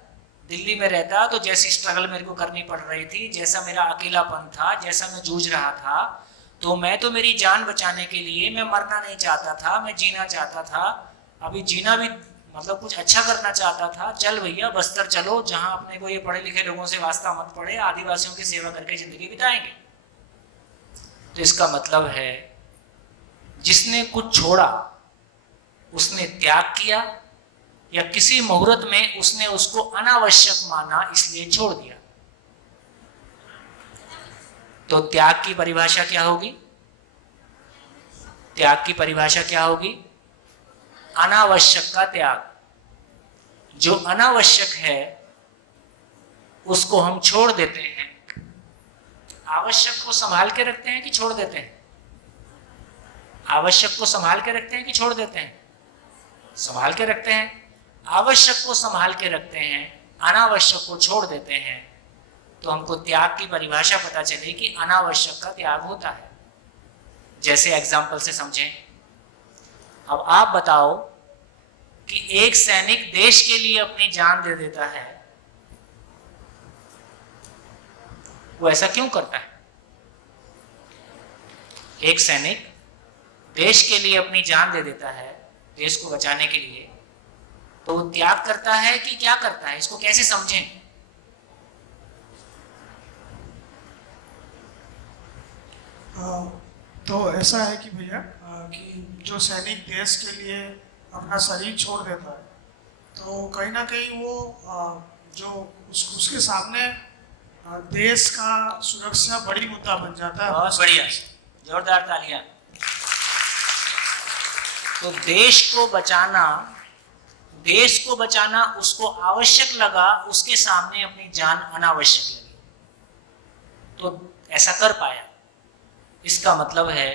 दिल्ली में रहता तो जैसी स्ट्रगल मेरे को करनी पड़ रही थी, जैसा मेरा अकेलापन था, जैसा मैं जूझ रहा था, तो मैं तो मेरी जान बचाने के लिए मैं मरना नहीं चाहता था, मैं जीना चाहता था। अभी जीना भी मतलब कुछ अच्छा करना चाहता था। चल भैया बस्तर चलो, जहां अपने को ये पढ़े लिखे लोगों से वास्ता मत पड़े, आदिवासियों की सेवा करके जिंदगी बिताएंगे। तो इसका मतलब है जिसने कुछ छोड़ा उसने त्याग किया, या किसी मुहूर्त में उसने उसको अनावश्यक माना इसलिए छोड़ दिया। तो त्याग की परिभाषा क्या होगी? त्याग की परिभाषा क्या होगी? अनावश्यक का त्याग। जो अनावश्यक है उसको हम छोड़ देते हैं। आवश्यक को संभाल के रखते हैं कि छोड़ देते हैं? आवश्यक को संभाल के रखते हैं कि छोड़ देते हैं? संभाल के रखते हैं। आवश्यक को संभाल के रखते हैं, अनावश्यक को छोड़ देते हैं। तो हमको त्याग की परिभाषा पता चले कि अनावश्यक का त्याग होता है। जैसे एग्जाम्पल से समझें। अब आप बताओ कि एक सैनिक देश के लिए अपनी जान दे देता है, वो ऐसा क्यों करता है? एक सैनिक देश के लिए अपनी जान दे देता है, देश को बचाने के लिए, तो वो त्याग करता है कि क्या करता है? इसको कैसे समझें? तो ऐसा है कि भैया कि जो सैनिक देश के लिए अपना शरीर छोड़ देता है, तो कहीं ना कहीं वो जो उसके सामने देश का सुरक्षा बड़ी मुद्दा बन जाता है। बहुत बढ़िया, जोरदार तालियां। तो देश को बचाना उसको आवश्यक लगा, उसके सामने अपनी जान अनावश्यक लगी, तो ऐसा कर पाया। इसका मतलब है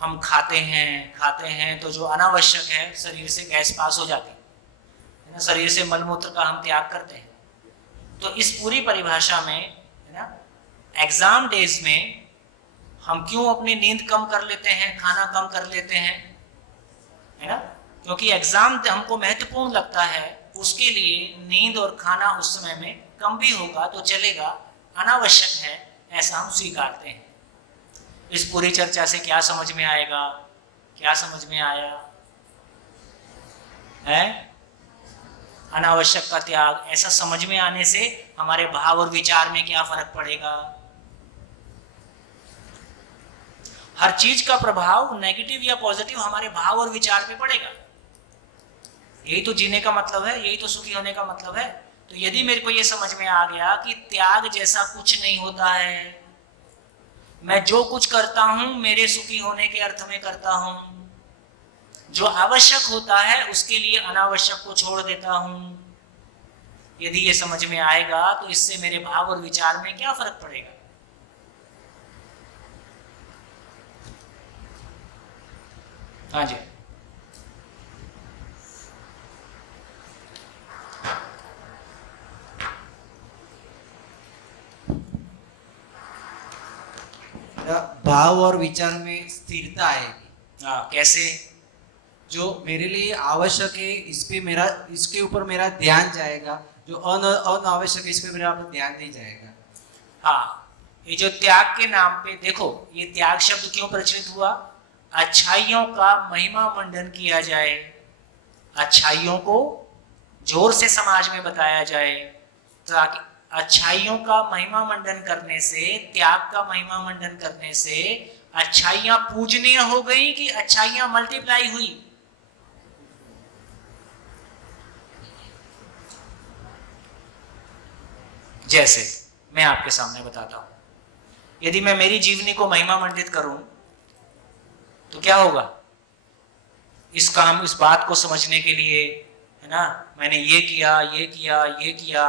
हम खाते हैं तो जो अनावश्यक है शरीर से गैस पास हो जाती है ना, शरीर से मलमूत्र का हम त्याग करते हैं। तो इस पूरी परिभाषा में है ना, एग्जाम डेज में हम क्यों अपनी नींद कम कर लेते हैं, खाना कम कर लेते हैं, है ना? क्योंकि एग्जाम हमको महत्वपूर्ण लगता है, उसके लिए नींद और खाना उस समय में कम भी होगा तो चलेगा, अनावश्यक है ऐसा हम स्वीकारते हैं। इस पूरी चर्चा से क्या समझ में आएगा? क्या समझ में आया है? अनावश्यक का त्याग। ऐसा समझ में आने से हमारे भाव और विचार में क्या फर्क पड़ेगा? हर चीज का प्रभाव नेगेटिव या पॉजिटिव हमारे भाव और विचार पे पड़ेगा। यही तो जीने का मतलब है, यही तो सुखी होने का मतलब है। तो यदि मेरे को ये समझ में आ गया कि त्याग जैसा कुछ नहीं होता है, मैं जो कुछ करता हूं मेरे सुखी होने के अर्थ में करता हूं, जो आवश्यक होता है उसके लिए अनावश्यक को छोड़ देता हूं, यदि ये समझ में आएगा तो इससे मेरे भाव और विचार में क्या फर्क पड़ेगा? हाँ जी। भाव और विचार में स्थिरता आएगी। हाँ, कैसे? जो मेरे लिए आवश्यक है इसके ऊपर मेरा ध्यान जाएगा, जो अनावश्यक है इस पे मेरा ध्यान नहीं जाएगा। हाँ, ये जो त्याग के नाम पे देखो, ये त्याग शब्द क्यों प्रचलित हुआ? अच्छाइयों का महिमा मंडन किया जाए, अच्छाइयों को जोर से समाज में बताया जाए, ताकि अच्छाइयों का महिमा मंडन करने से, त्याग का महिमा मंडन करने से अच्छाइयां पूजनीय हो गई कि अच्छाइयां मल्टीप्लाई हुई? जैसे मैं आपके सामने बताता हूं, यदि मैं मेरी जीवनी को महिमा मंडित करूं तो क्या होगा? इस बात को समझने के लिए, है ना, मैंने ये किया, ये किया, ये किया,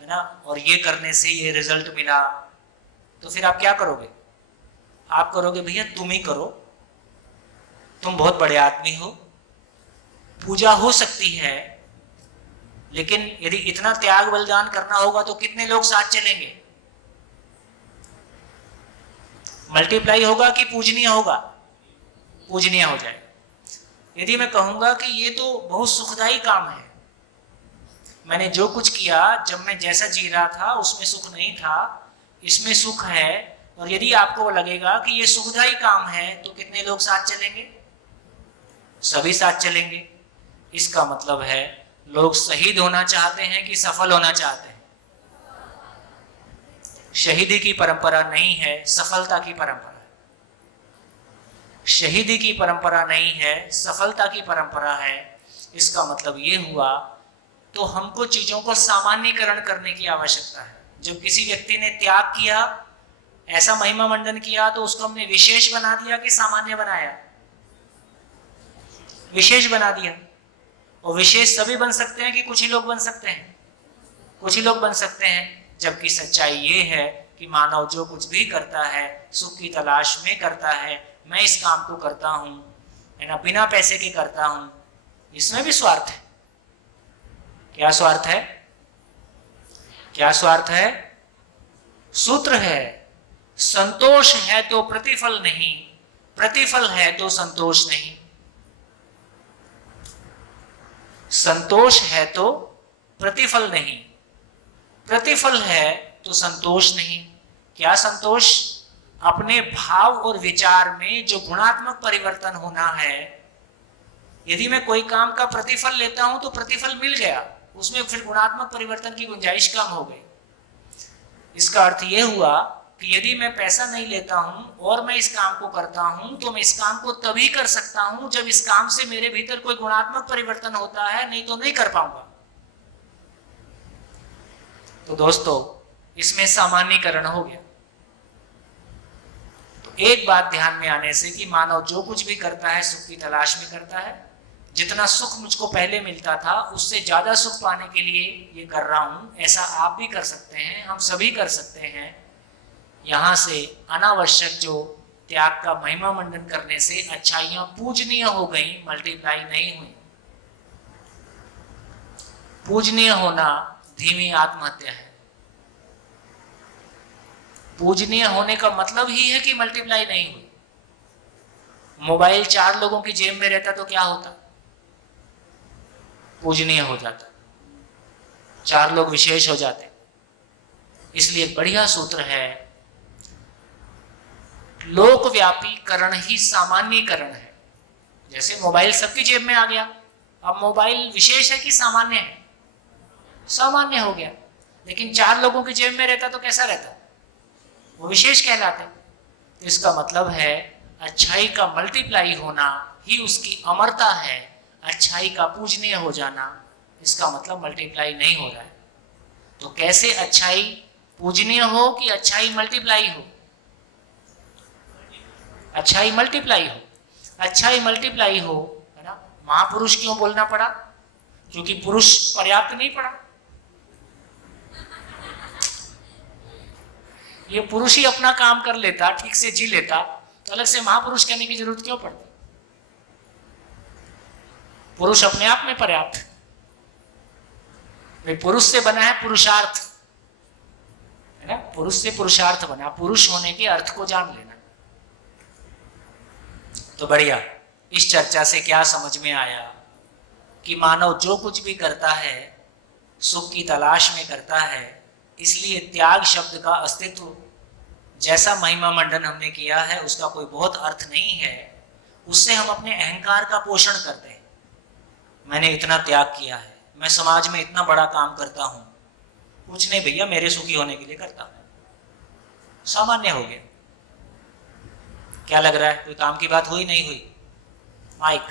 है ना, और ये करने से ये रिजल्ट मिला, तो फिर आप क्या करोगे? आप करोगे भैया तुम ही करो, तुम बहुत बड़े आदमी हो, पूजा हो सकती है, लेकिन यदि इतना त्याग बलिदान करना होगा तो कितने लोग साथ चलेंगे? मल्टीप्लाई होगा कि पूजनीय होगा? पूजनीय हो जाए। यदि मैं कहूंगा कि ये तो बहुत सुखदायी काम है, मैंने जो कुछ किया, जब मैं जैसा जी रहा था उसमें सुख नहीं था, इसमें सुख है, और यदि आपको लगेगा कि ये सुखदायी काम है तो कितने लोग साथ चलेंगे? सभी साथ चलेंगे। इसका मतलब है लोग शहीद होना चाहते हैं कि सफल होना चाहते हैं? शहीदी की परंपरा नहीं है, सफलता की परंपरा है। शहीदी की परंपरा नहीं है, सफलता की परंपरा है। इसका मतलब ये हुआ तो हमको चीजों को सामान्यकरण करने की आवश्यकता है। जब किसी व्यक्ति ने त्याग किया, ऐसा महिमा मंडन किया, तो उसको हमने विशेष बना दिया कि सामान्य बनाया? विशेष बना दिया। और विशेष सभी बन सकते हैं कि कुछ ही लोग बन सकते हैं? कुछ ही लोग बन सकते हैं। जबकि सच्चाई ये है कि मानव जो कुछ भी करता है सुख की तलाश में करता है। मैं इस काम को करता हूं, है ना, बिना पैसे के करता हूं, इसमें भी स्वार्थ है। क्या स्वार्थ है? क्या स्वार्थ है? सूत्र है, संतोष है तो प्रतिफल नहीं, प्रतिफल है तो संतोष नहीं। संतोष है तो प्रतिफल नहीं, प्रतिफल है तो संतोष नहीं। क्या संतोष? अपने भाव और विचार में जो गुणात्मक परिवर्तन होना है। यदि मैं कोई काम का प्रतिफल लेता हूं तो प्रतिफल मिल गया, उसमें फिर गुणात्मक परिवर्तन की गुंजाइश कम हो गई। इसका अर्थ यह हुआ कि यदि मैं पैसा नहीं लेता हूं और मैं इस काम को करता हूं तो मैं इस काम को तभी कर सकता हूं जब इस काम से मेरे भीतर कोई गुणात्मक परिवर्तन होता है, नहीं तो नहीं कर पाऊंगा। तो दोस्तों, इसमें सामान्यीकरण हो गया। तो एक बात ध्यान में आने से कि मानव जो कुछ भी करता है सुख की तलाश में करता है। जितना सुख मुझको पहले मिलता था उससे ज्यादा सुख पाने के लिए ये कर रहा हूं। ऐसा आप भी कर सकते हैं, हम सभी कर सकते हैं। यहां से अनावश्यक जो त्याग का महिमा मंडन करने से अच्छाइयां पूजनीय हो गई, मल्टीप्लाई नहीं हुई। पूजनीय होना धीमी आत्महत्या है। पूजनीय होने का मतलब ही है कि मल्टीप्लाई नहीं हुई। मोबाइल 4 लोगों की जेब में रहता तो क्या होता? पूजनीय हो जाता, 4 लोग विशेष हो जाते। इसलिए बढ़िया सूत्र है, लोकव्यापीकरण ही सामान्यीकरण है। जैसे मोबाइल सबकी जेब में आ गया, अब मोबाइल विशेष है कि सामान्य है? सामान्य हो गया। लेकिन 4 लोगों की जेब में रहता तो कैसा रहता? वो विशेष कहलाते। तो इसका मतलब है अच्छाई का मल्टीप्लाई होना ही उसकी अमरता है। अच्छाई का पूजनीय हो जाना, इसका मतलब मल्टीप्लाई नहीं हो रहा है। तो कैसे अच्छाई पूजनीय हो कि अच्छाई मल्टीप्लाई हो? अच्छाई मल्टीप्लाई हो। अच्छाई मल्टीप्लाई हो, है ना। महापुरुष क्यों बोलना पड़ा? क्योंकि पुरुष पर्याप्त नहीं पड़ा। ये पुरुष ही अपना काम कर लेता, ठीक से जी लेता, तो अलग से महापुरुष कहने की जरूरत क्यों पड़ती? पुरुष अपने आप में पर्याप्त। भाई पुरुष से बना है पुरुषार्थ, है ना। पुरुष से पुरुषार्थ बना, पुरुष होने के अर्थ को जान लेना। तो बढ़िया, इस चर्चा से क्या समझ में आया कि मानव जो कुछ भी करता है सुख की तलाश में करता है। इसलिए त्याग शब्द का अस्तित्व, जैसा महिमा मंडन हमने किया है, उसका कोई बहुत अर्थ नहीं है। उससे हम अपने अहंकार का पोषण करते हैं। मैंने इतना त्याग किया है, मैं समाज में इतना बड़ा काम करता हूं। कुछ नहीं भैया, मेरे सुखी होने के लिए करता हूं। सामान्य हो गया। क्या लग रहा है, कोई काम की बात हुई नहीं हुई? माइक।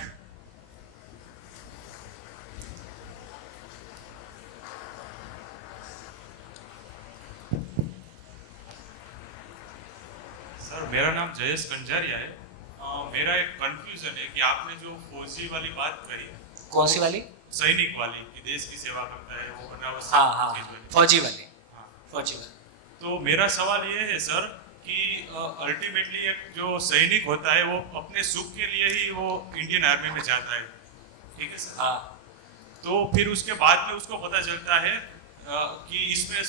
सर, मेरा नाम जयेश कंजारिया है। मेरा एक कंफ्यूजन है कि आपने जो फौजी वाली बात कही। कौन सी वाली? सैनिक वाली, कि देश की सेवा करता है, वो अनावश्यक हाँ, चीज वाली। फौजी वाली। हाँ। फौजी वाली। तो मेरा सवाल ये है सर कि अल्टीमेटली एक जो सैनिक होता है वो अपने सुख के लिए ही वो इंडियन आर्मी में जाता है, ठीक है सर। हाँ। तो फिर उसके बाद में उसको पता चलता है कि इसमें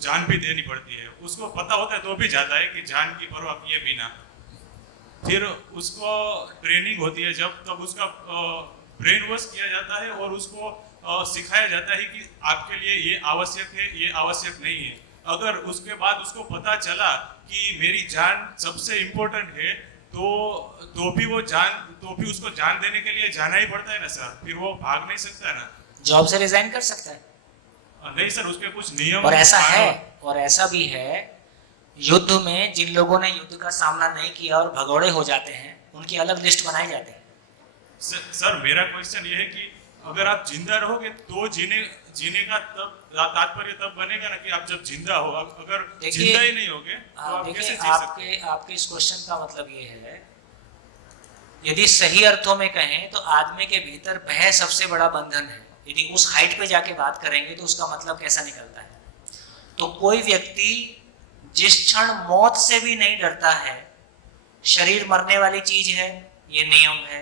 जान भी देनी पड़ती है। उसको पता होता है तो भी जाता है कि जान की परवाह किए बिना। फिर उसको ट्रेनिंग होती है, जब तब उसका ब्रेन वॉश किया जाता है और उसको सिखाया जाता है कि आपके लिए ये आवश्यक है, ये आवश्यक नहीं है। अगर उसके बाद उसको पता चला कि मेरी जान सबसे इम्पोर्टेंट है, तो भी उसको जान देने के लिए जाना ही पड़ता है ना सर, फिर वो भाग नहीं सकता ना। जॉब से रिजाइन कर सकता है। नहीं सर, उसके कुछ नियम और ऐसा है, और ऐसा भी है, युद्ध में जिन लोगों ने युद्ध का सामना नहीं किया और भगौड़े हो जाते हैं, उनकी अलग लिस्ट बनाई जाती है। सर मेरा क्वेश्चन ये है कि अगर आप जिंदा रहोगे तो जीने का तब तात्पर्य तब बनेगा ना कि आप जब जिंदा हो। अगर जिंदा ही नहीं होगे तो आप कैसे जी सकते? आपके इस क्वेश्चन का मतलब ये है, यदि सही अर्थों में कहें तो आदमी के भीतर भय सबसे बड़ा बंधन है। यदि उस हाइट पे जाके बात करेंगे तो उसका मतलब कैसा निकलता है। तो कोई व्यक्ति जिस क्षण मौत से भी नहीं डरता है, शरीर मरने वाली चीज है, ये नियम है,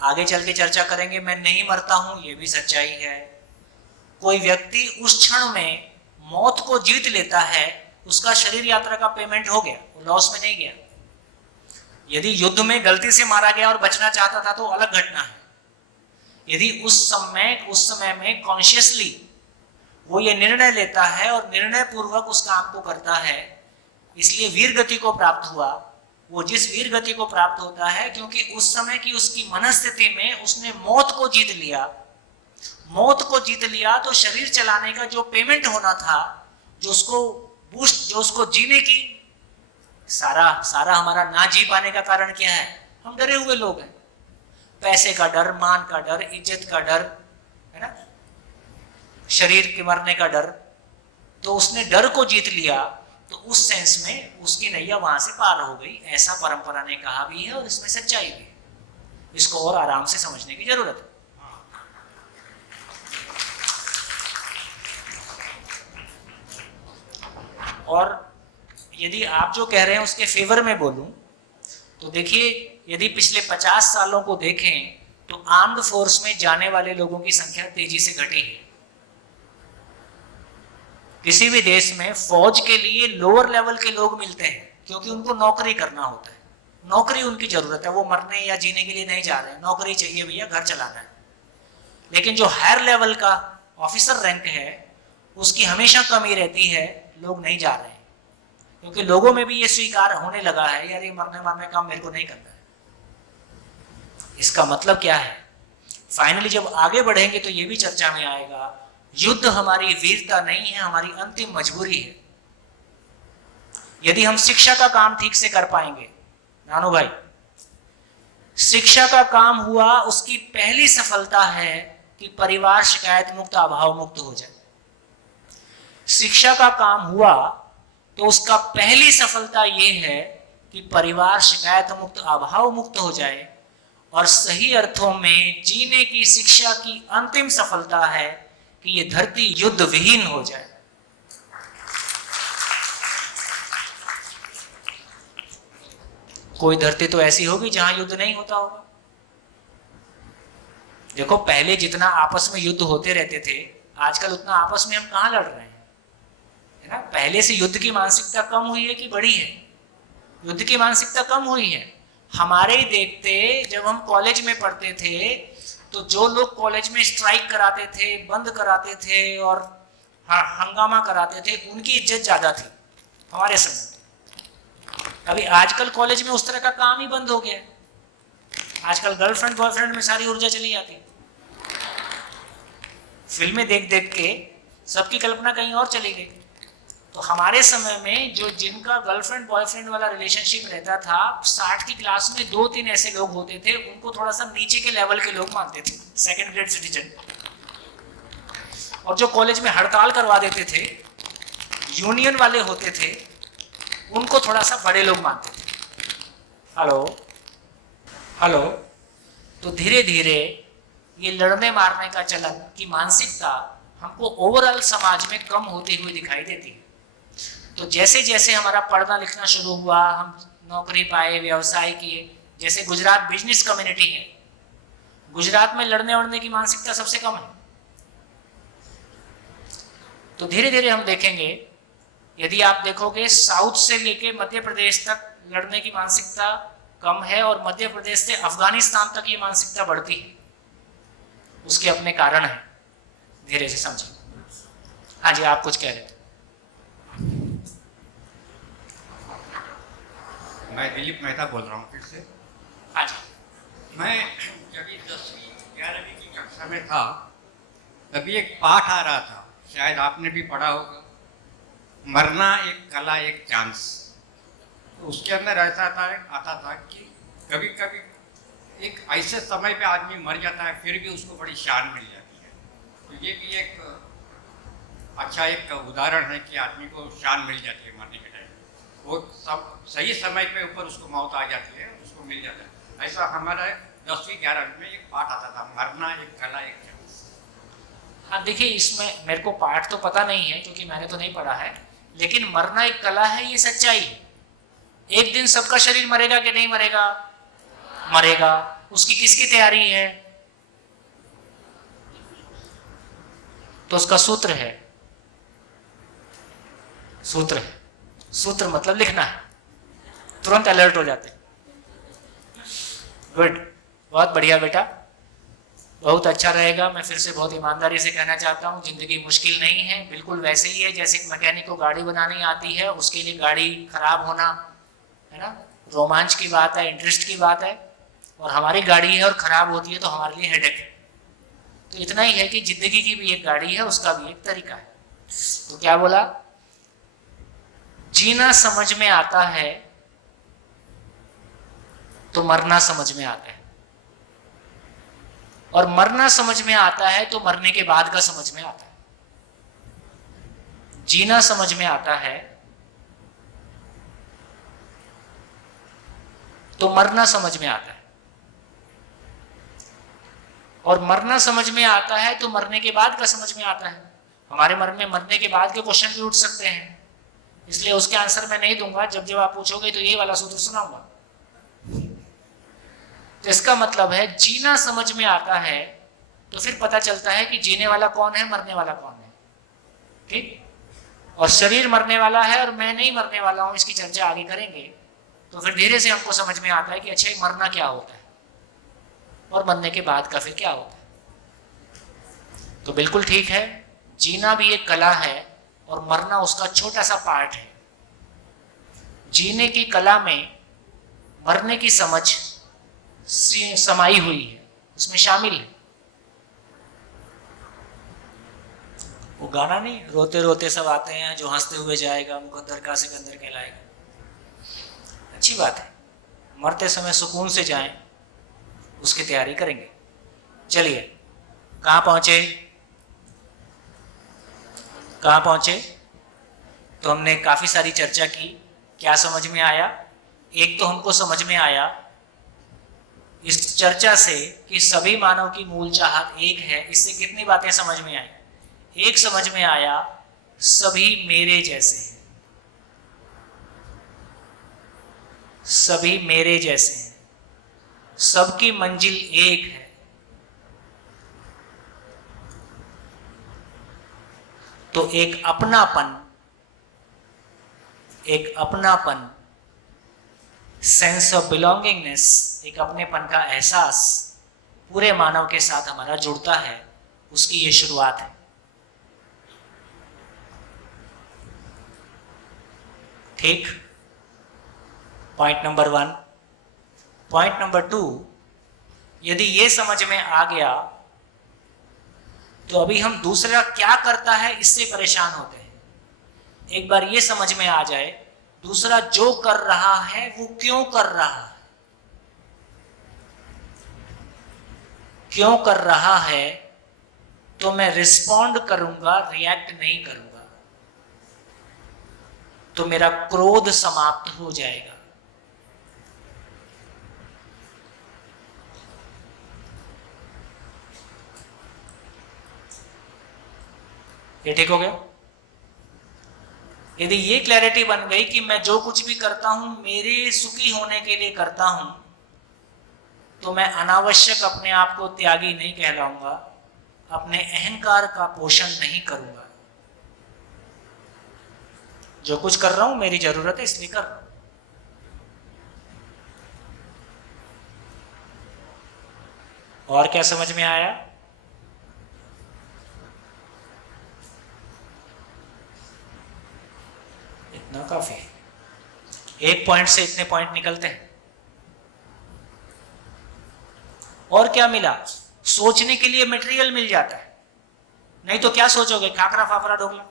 आगे चल के चर्चा करेंगे, मैं नहीं मरता हूं, ये भी सच्चाई है। कोई व्यक्ति उस क्षण में मौत को जीत लेता है, उसका शरीर यात्रा का पेमेंट हो गया, वो लॉस में नहीं गया। यदि युद्ध में गलती से मारा गया और बचना चाहता था तो अलग घटना है। यदि उस समय में कॉन्शियसली वो ये निर्णय लेता है और निर्णय पूर्वक उस काम को करता है, इसलिए वीर गति को प्राप्त हुआ। वो जिस वीर गति को प्राप्त होता है क्योंकि उस समय की उसकी मनस्थिति में उसने मौत को जीत लिया। मौत को जीत लिया तो शरीर चलाने का जो पेमेंट होना था, जो उसको बूस्ट, जो उसको जीने की, सारा हमारा ना जी पाने का कारण क्या है? हम डरे हुए लोग हैं। पैसे का डर, मान का डर, इज्जत का डर, है ना, शरीर के मरने का डर। तो उसने डर को जीत लिया, तो उस सेंस में उसकी नैया वहां से पार हो गई, ऐसा परंपरा ने कहा भी है और इसमें सच्चाई भी है। इसको और आराम से समझने की जरूरत है। और यदि आप जो कह रहे हैं उसके फेवर में बोलूं तो देखिए, यदि पिछले 50 सालों को देखें तो आर्म्ड फोर्स में जाने वाले लोगों की संख्या तेजी से घटी है। किसी भी देश में फौज के लिए लोअर लेवल के लोग मिलते हैं क्योंकि उनको नौकरी करना होता है, नौकरी उनकी जरूरत है, वो मरने या जीने के लिए नहीं जा रहे हैं, नौकरी चाहिए भैया, घर चलाना है। लेकिन जो हायर लेवल का ऑफिसर रैंक है उसकी हमेशा कमी रहती है, लोग नहीं जा रहे हैं क्योंकि लोगों में भी ये स्वीकार होने लगा है, यार ये मरने मारने काम मेरे को नहीं करना है। इसका मतलब क्या है? फाइनली जब आगे बढ़ेंगे तो ये भी चर्चा में आएगा, युद्ध हमारी वीरता नहीं है, हमारी अंतिम मजबूरी है। यदि हम शिक्षा का काम ठीक से कर पाएंगे, नानू भाई, शिक्षा का काम हुआ, उसकी पहली सफलता है कि परिवार शिकायत मुक्त, अभाव मुक्त हो जाए। शिक्षा का काम हुआ तो उसका पहली सफलता यह है कि परिवार शिकायत मुक्त, अभाव मुक्त हो जाए। और सही अर्थों में जीने की शिक्षा की अंतिम सफलता है कि ये धरती युद्ध विहीन हो जाए। कोई धरती तो ऐसी होगी जहां युद्ध नहीं होता होगा। देखो, पहले जितना आपस में युद्ध होते रहते थे, आजकल उतना आपस में हम कहां लड़ रहे हैं, है ना। पहले से युद्ध की मानसिकता कम हुई है कि बढ़ी है? युद्ध की मानसिकता कम हुई है। हमारे ही देखते जब हम कॉलेज में पढ़ते थे तो जो लोग कॉलेज में स्ट्राइक कराते थे, बंद कराते थे और हंगामा कराते थे, उनकी इज्जत ज्यादा थी हमारे समय। अभी आजकल कॉलेज में उस तरह का काम ही बंद हो गया। आजकल गर्लफ्रेंड बॉयफ्रेंड में सारी ऊर्जा चली जाती है। फिल्में देख देख के सबकी कल्पना कहीं और चली गई। तो हमारे समय में जो जिनका गर्लफ्रेंड बॉयफ्रेंड वाला रिलेशनशिप रहता था, 60 की क्लास में 2-3 ऐसे लोग होते थे, उनको थोड़ा सा नीचे के लेवल के लोग मानते थे, सेकंड ग्रेड सिटीजन। और जो कॉलेज में हड़ताल करवा देते थे, यूनियन वाले होते थे, उनको थोड़ा सा बड़े लोग मानते थे। हेलो। तो धीरे धीरे ये लड़ने मारने का चलन की मानसिकता हमको ओवरऑल समाज में कम होती हुई दिखाई देती है। तो जैसे जैसे हमारा पढ़ना लिखना शुरू हुआ, हम नौकरी पाए, व्यवसाय किए, जैसे गुजरात बिजनेस कम्युनिटी है, गुजरात में लड़ने वड़ने की मानसिकता सबसे कम है। तो धीरे धीरे हम देखेंगे, यदि आप देखोगे साउथ से लेके मध्य प्रदेश तक लड़ने की मानसिकता कम है और मध्य प्रदेश से अफगानिस्तान तक ये मानसिकता बढ़ती है। उसके अपने कारण हैं, धीरे से समझिए। हाँ जी, आप कुछ कह रहे थे। मैं दिलीप मेहता बोल रहा हूँ फिर से। अच्छा, मैं जब 10वीं 11वीं की कक्षा में था तभी एक पाठ आ रहा था, शायद आपने भी पढ़ा होगा, मरना एक कला एक चांस। तो उसके अंदर ऐसा आता था कि कभी कभी एक ऐसे समय पे आदमी मर जाता है फिर भी उसको बड़ी शान मिल जाती है। तो ये भी एक अच्छा एक उदाहरण है कि आदमी को शान मिल जाती है मरने के टाइम, वो सब सही समय पे ऊपर उसको मौत आ जाती है, उसको मिल जाता है। ऐसा हमारा 10वीं 11वीं में एक पाठ आता था, मरना एक कला एक चांस। हाँ देखिए, इसमें मेरे को पाठ तो पता नहीं है क्योंकि मैंने तो नहीं पढ़ा है, लेकिन मरना एक कला है, ये सच्चाई है। एक दिन सबका शरीर मरेगा कि नहीं मरेगा? मरेगा। उसकी किसकी तैयारी है? तो उसका सूत्र है, सूत्र मतलब लिखना है, तुरंत अलर्ट हो जाते। गुड, बहुत बढ़िया बेटा, बहुत अच्छा रहेगा। मैं फिर से बहुत ईमानदारी से कहना चाहता हूँ, जिंदगी मुश्किल नहीं है, बिल्कुल वैसे ही है जैसे एक मैकेनिक को गाड़ी बनानी आती है, उसके लिए गाड़ी खराब होना है ना, रोमांच की बात है, इंटरेस्ट की बात है। और हमारी गाड़ी है और खराब होती है तो हमारे लिए हेडेक है। तो इतना ही है कि जिंदगी की भी एक गाड़ी है, उसका भी एक तरीका है। तो क्या बोला? जीना समझ में आता है तो मरना समझ में आता है, और मरना समझ में आता है तो मरने के बाद का समझ में आता है। जीना समझ में आता है तो मरना समझ में आता है, और मरना समझ में आता है तो मरने के बाद का समझ में आता है। हमारे मन में मरने के बाद के क्वेश्चन भी उठ सकते हैं, इसलिए उसके आंसर मैं नहीं दूंगा। जब आप पूछोगे तो ये वाला सूत्र सुनाऊंगा। तो इसका मतलब है जीना समझ में आता है तो फिर पता चलता है कि जीने वाला कौन है, मरने वाला कौन है। ठीक, और शरीर मरने वाला है और मैं नहीं मरने वाला हूं, इसकी चर्चा आगे करेंगे। तो फिर धीरे से हमको समझ में आता है कि अच्छा मरना क्या होता है और मरने के बाद का फिर क्या होता है। तो बिल्कुल ठीक है, जीना भी एक कला है और मरना उसका छोटा सा पार्ट है। जीने की कला में मरने की समझ समाई हुई है, उसमें शामिल है। वो गाना नहीं, रोते रोते सब आते हैं, जो हंसते हुए जाएगा मुकद्दर का सिकंदर कहलाएगा। अच्छी बात है, मरते समय सुकून से जाएं, उसकी तैयारी करेंगे। चलिए, कहाँ पहुंचे? तो हमने काफी सारी चर्चा की। क्या समझ में आया? एक तो हमको समझ में आया इस चर्चा से कि सभी मानव की मूल चाहत एक है। इससे कितनी बातें समझ में आई? एक समझ में आया, सभी मेरे जैसे हैं, सभी मेरे जैसे हैं, सबकी मंजिल एक है। तो एक अपनापन, सेंस ऑफ बिलोंगिंगनेस, एक अपनेपन का एहसास पूरे मानव के साथ हमारा जुड़ता है, उसकी ये शुरुआत है। ठीक, पॉइंट नंबर 1। पॉइंट नंबर 2, यदि ये समझ में आ गया तो अभी हम दूसरा क्या करता है इससे परेशान होते हैं। एक बार ये समझ में आ जाए दूसरा जो कर रहा है वो क्यों कर रहा है, क्यों कर रहा है, तो मैं रिस्पॉन्ड करूंगा, रिएक्ट नहीं करूंगा, तो मेरा क्रोध समाप्त हो जाएगा। ये ठीक हो गया? यदि ये क्लैरिटी बन गई कि मैं जो कुछ भी करता हूं मेरे सुखी होने के लिए करता हूं, तो मैं अनावश्यक अपने आप को त्यागी नहीं कहलाऊंगा, अपने अहंकार का पोषण नहीं करूंगा। जो कुछ कर रहा हूं मेरी जरूरत है इसलिए कर रहा हूं। और क्या समझ में आया? इतना काफी है। एक पॉइंट से इतने पॉइंट निकलते हैं। और क्या मिला? सोचने के लिए मटेरियल मिल जाता है। नहीं तो क्या सोचोगे? खाकरा फाफरा ढोकला,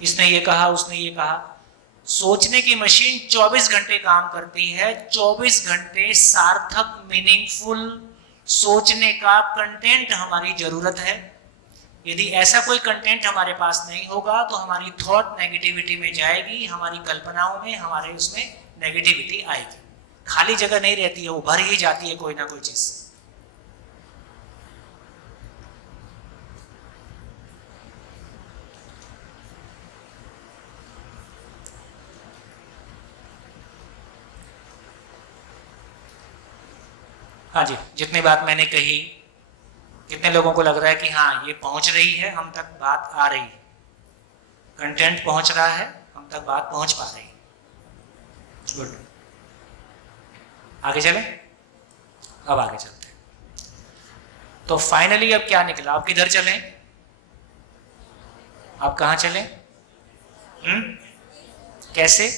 इसने ये कहा, उसने ये कहा। सोचने की मशीन 24 घंटे काम करती है। 24 घंटे सार्थक, मीनिंगफुल सोचने का कंटेंट हमारी जरूरत है। यदि ऐसा कोई कंटेंट हमारे पास नहीं होगा तो हमारी थॉट नेगेटिविटी में जाएगी, हमारी कल्पनाओं में, हमारे उसमें नेगेटिविटी आएगी। खाली जगह नहीं रहती है, वो भर ही जाती है कोई ना कोई चीज। हाँ जी, जितनी बात मैंने कही, कितने लोगों को लग रहा है कि हाँ ये पहुंच रही है, हम तक बात आ रही है, कंटेंट पहुंच रहा है, हम तक बात पहुंच पा रही है। गुड, आगे चले। अब आगे चलते हैं। तो फाइनली अब क्या निकला? आप किधर चलें? आप कहां चलें? कैसे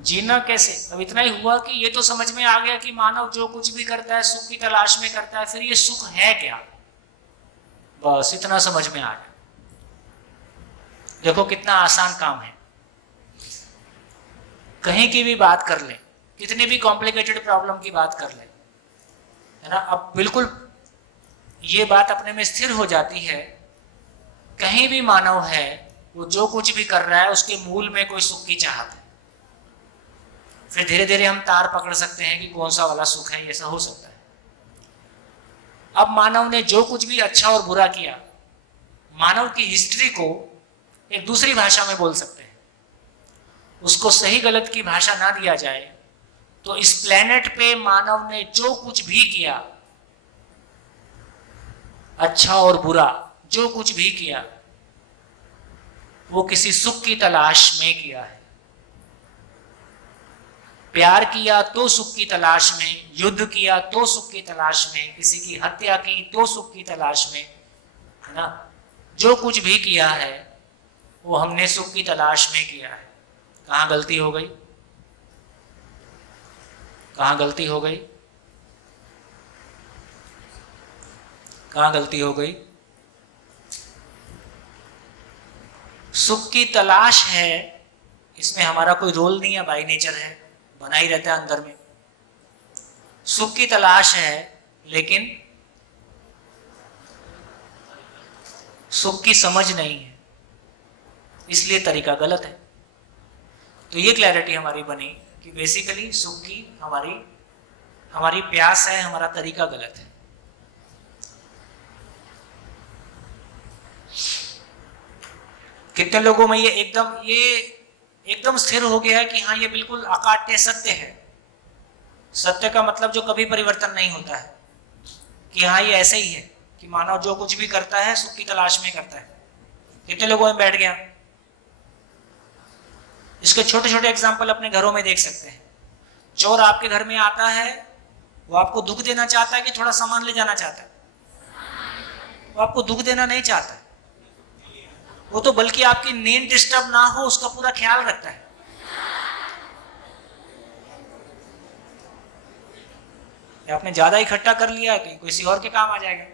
जीना? कैसे? अब इतना ही हुआ कि ये तो समझ में आ गया कि मानव जो कुछ भी करता है सुख की तलाश में करता है। फिर ये सुख है क्या? बस इतना समझ में आ गया। देखो कितना आसान काम है। कहीं की भी बात कर ले, कितनी भी कॉम्प्लिकेटेड प्रॉब्लम की बात कर ले, है ना, अब बिल्कुल ये बात अपने में स्थिर हो जाती है। कहीं भी मानव है, वो जो कुछ भी कर रहा है उसके मूल में कोई सुख की चाहत है। फिर धीरे धीरे हम तार पकड़ सकते हैं कि कौन सा वाला सुख है, ऐसा हो सकता है। अब मानव ने जो कुछ भी अच्छा और बुरा किया, मानव की हिस्ट्री को एक दूसरी भाषा में बोल सकते हैं। उसको सही गलत की भाषा ना दिया जाए तो इस प्लेनेट पे मानव ने जो कुछ भी किया, अच्छा और बुरा जो कुछ भी किया, वो किसी सुख की तलाश में किया है। प्यार किया तो सुख की तलाश में, युद्ध किया तो सुख की तलाश में, किसी की हत्या की तो सुख की तलाश में, है ना। जो कुछ भी किया है वो हमने सुख की तलाश में किया है। कहाँ गलती हो गई? कहाँ गलती हो गई? कहाँ गलती हो गई? सुख की तलाश है, इसमें हमारा कोई रोल नहीं है, बाय नेचर है, बना ही रहता है अंदर में। सुख की तलाश है लेकिन सुख की समझ नहीं है, इसलिए तरीका गलत है। तो ये क्लैरिटी हमारी बनी कि बेसिकली सुख की हमारी प्यास है, हमारा तरीका गलत है। कितने लोगों में ये एकदम स्थिर हो गया है कि हाँ ये बिल्कुल अकाट्य सत्य है। सत्य का मतलब जो कभी परिवर्तन नहीं होता है, कि हाँ ये ऐसे ही है कि मानव जो कुछ भी करता है सुख की तलाश में करता है। कितने लोगों में बैठ गया? इसके छोटे छोटे एग्जाम्पल अपने घरों में देख सकते हैं। चोर आपके घर में आता है, वो आपको दुख देना चाहता है कि थोड़ा सामान ले जाना चाहता है? वो आपको दुख देना नहीं चाहता है, वो तो बल्कि आपकी नींद डिस्टर्ब ना हो उसका पूरा ख्याल रखता है। आपने ज्यादा इकट्ठा कर लिया है कि किसी और के काम आ जाएगा।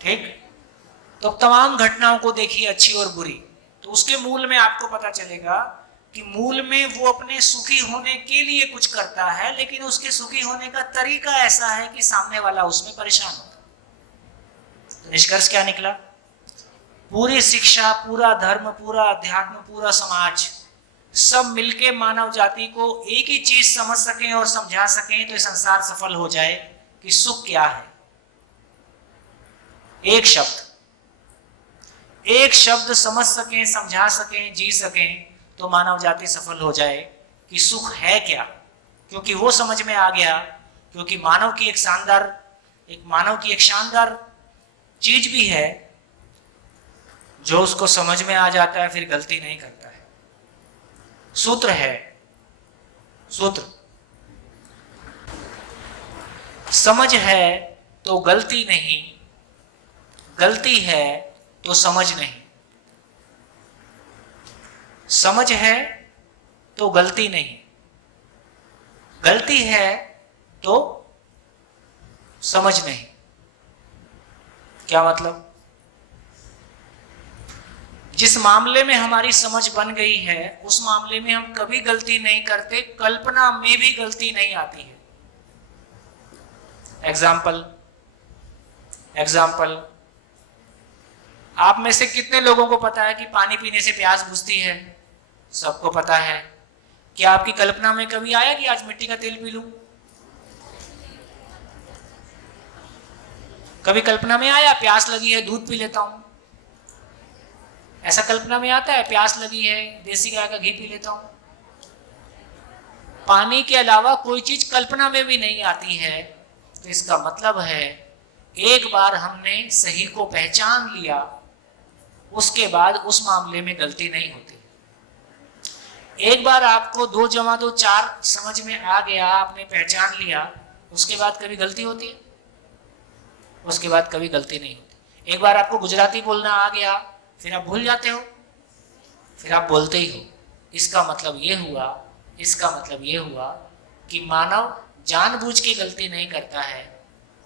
ठीक, तो तमाम घटनाओं को देखिए, अच्छी और बुरी, तो उसके मूल में आपको पता चलेगा कि मूल में वो अपने सुखी होने के लिए कुछ करता है, लेकिन उसके सुखी होने का तरीका ऐसा है कि सामने वाला उसमें परेशान होता है। तो निष्कर्ष क्या निकला? पूरी शिक्षा, पूरा धर्म, पूरा अध्यात्म, पूरा समाज सब मिलके मानव जाति को एक ही चीज समझ सकें और समझा सकें तो ये संसार सफल हो जाए कि सुख क्या है। एक शब्द समझ सकें, समझा सकें, जी सकें तो मानव जाति सफल हो जाए कि सुख है क्या। क्योंकि वो समझ में आ गया, क्योंकि मानव की एक शानदार चीज भी है, जो उसको समझ में आ जाता है फिर गलती नहीं करता है। सूत्र है, सूत्र, समझ है तो गलती नहीं, गलती है तो समझ नहीं। समझ है तो गलती नहीं, गलती है तो समझ नहीं। क्या मतलब? जिस मामले में हमारी समझ बन गई है उस मामले में हम कभी गलती नहीं करते, कल्पना में भी गलती नहीं आती है। एग्जाम्पल, आप में से कितने लोगों को पता है कि पानी पीने से प्यास बुझती है? सबको पता है। क्या आपकी कल्पना में कभी आया कि आज मिट्टी का तेल पी लूं? कभी कल्पना में आया प्यास लगी है दूध पी लेता हूं? ऐसा कल्पना में आता है? प्यास लगी है देसी गाय का घी पी लेता हूं? पानी के अलावा कोई चीज कल्पना में भी नहीं आती है। तो इसका मतलब है एक बार हमने सही को पहचान लिया, उसके बाद उस मामले में गलती नहीं होती। एक बार आपको 2 + 2 4 समझ में आ गया, आपने पहचान लिया, उसके बाद कभी गलती होती है? उसके बाद कभी गलती नहीं होती। एक बार आपको गुजराती बोलना आ गया, फिर आप भूल जाते हो, फिर आप बोलते ही हो। इसका मतलब ये हुआ कि मानव जानबूझ के गलती नहीं करता है,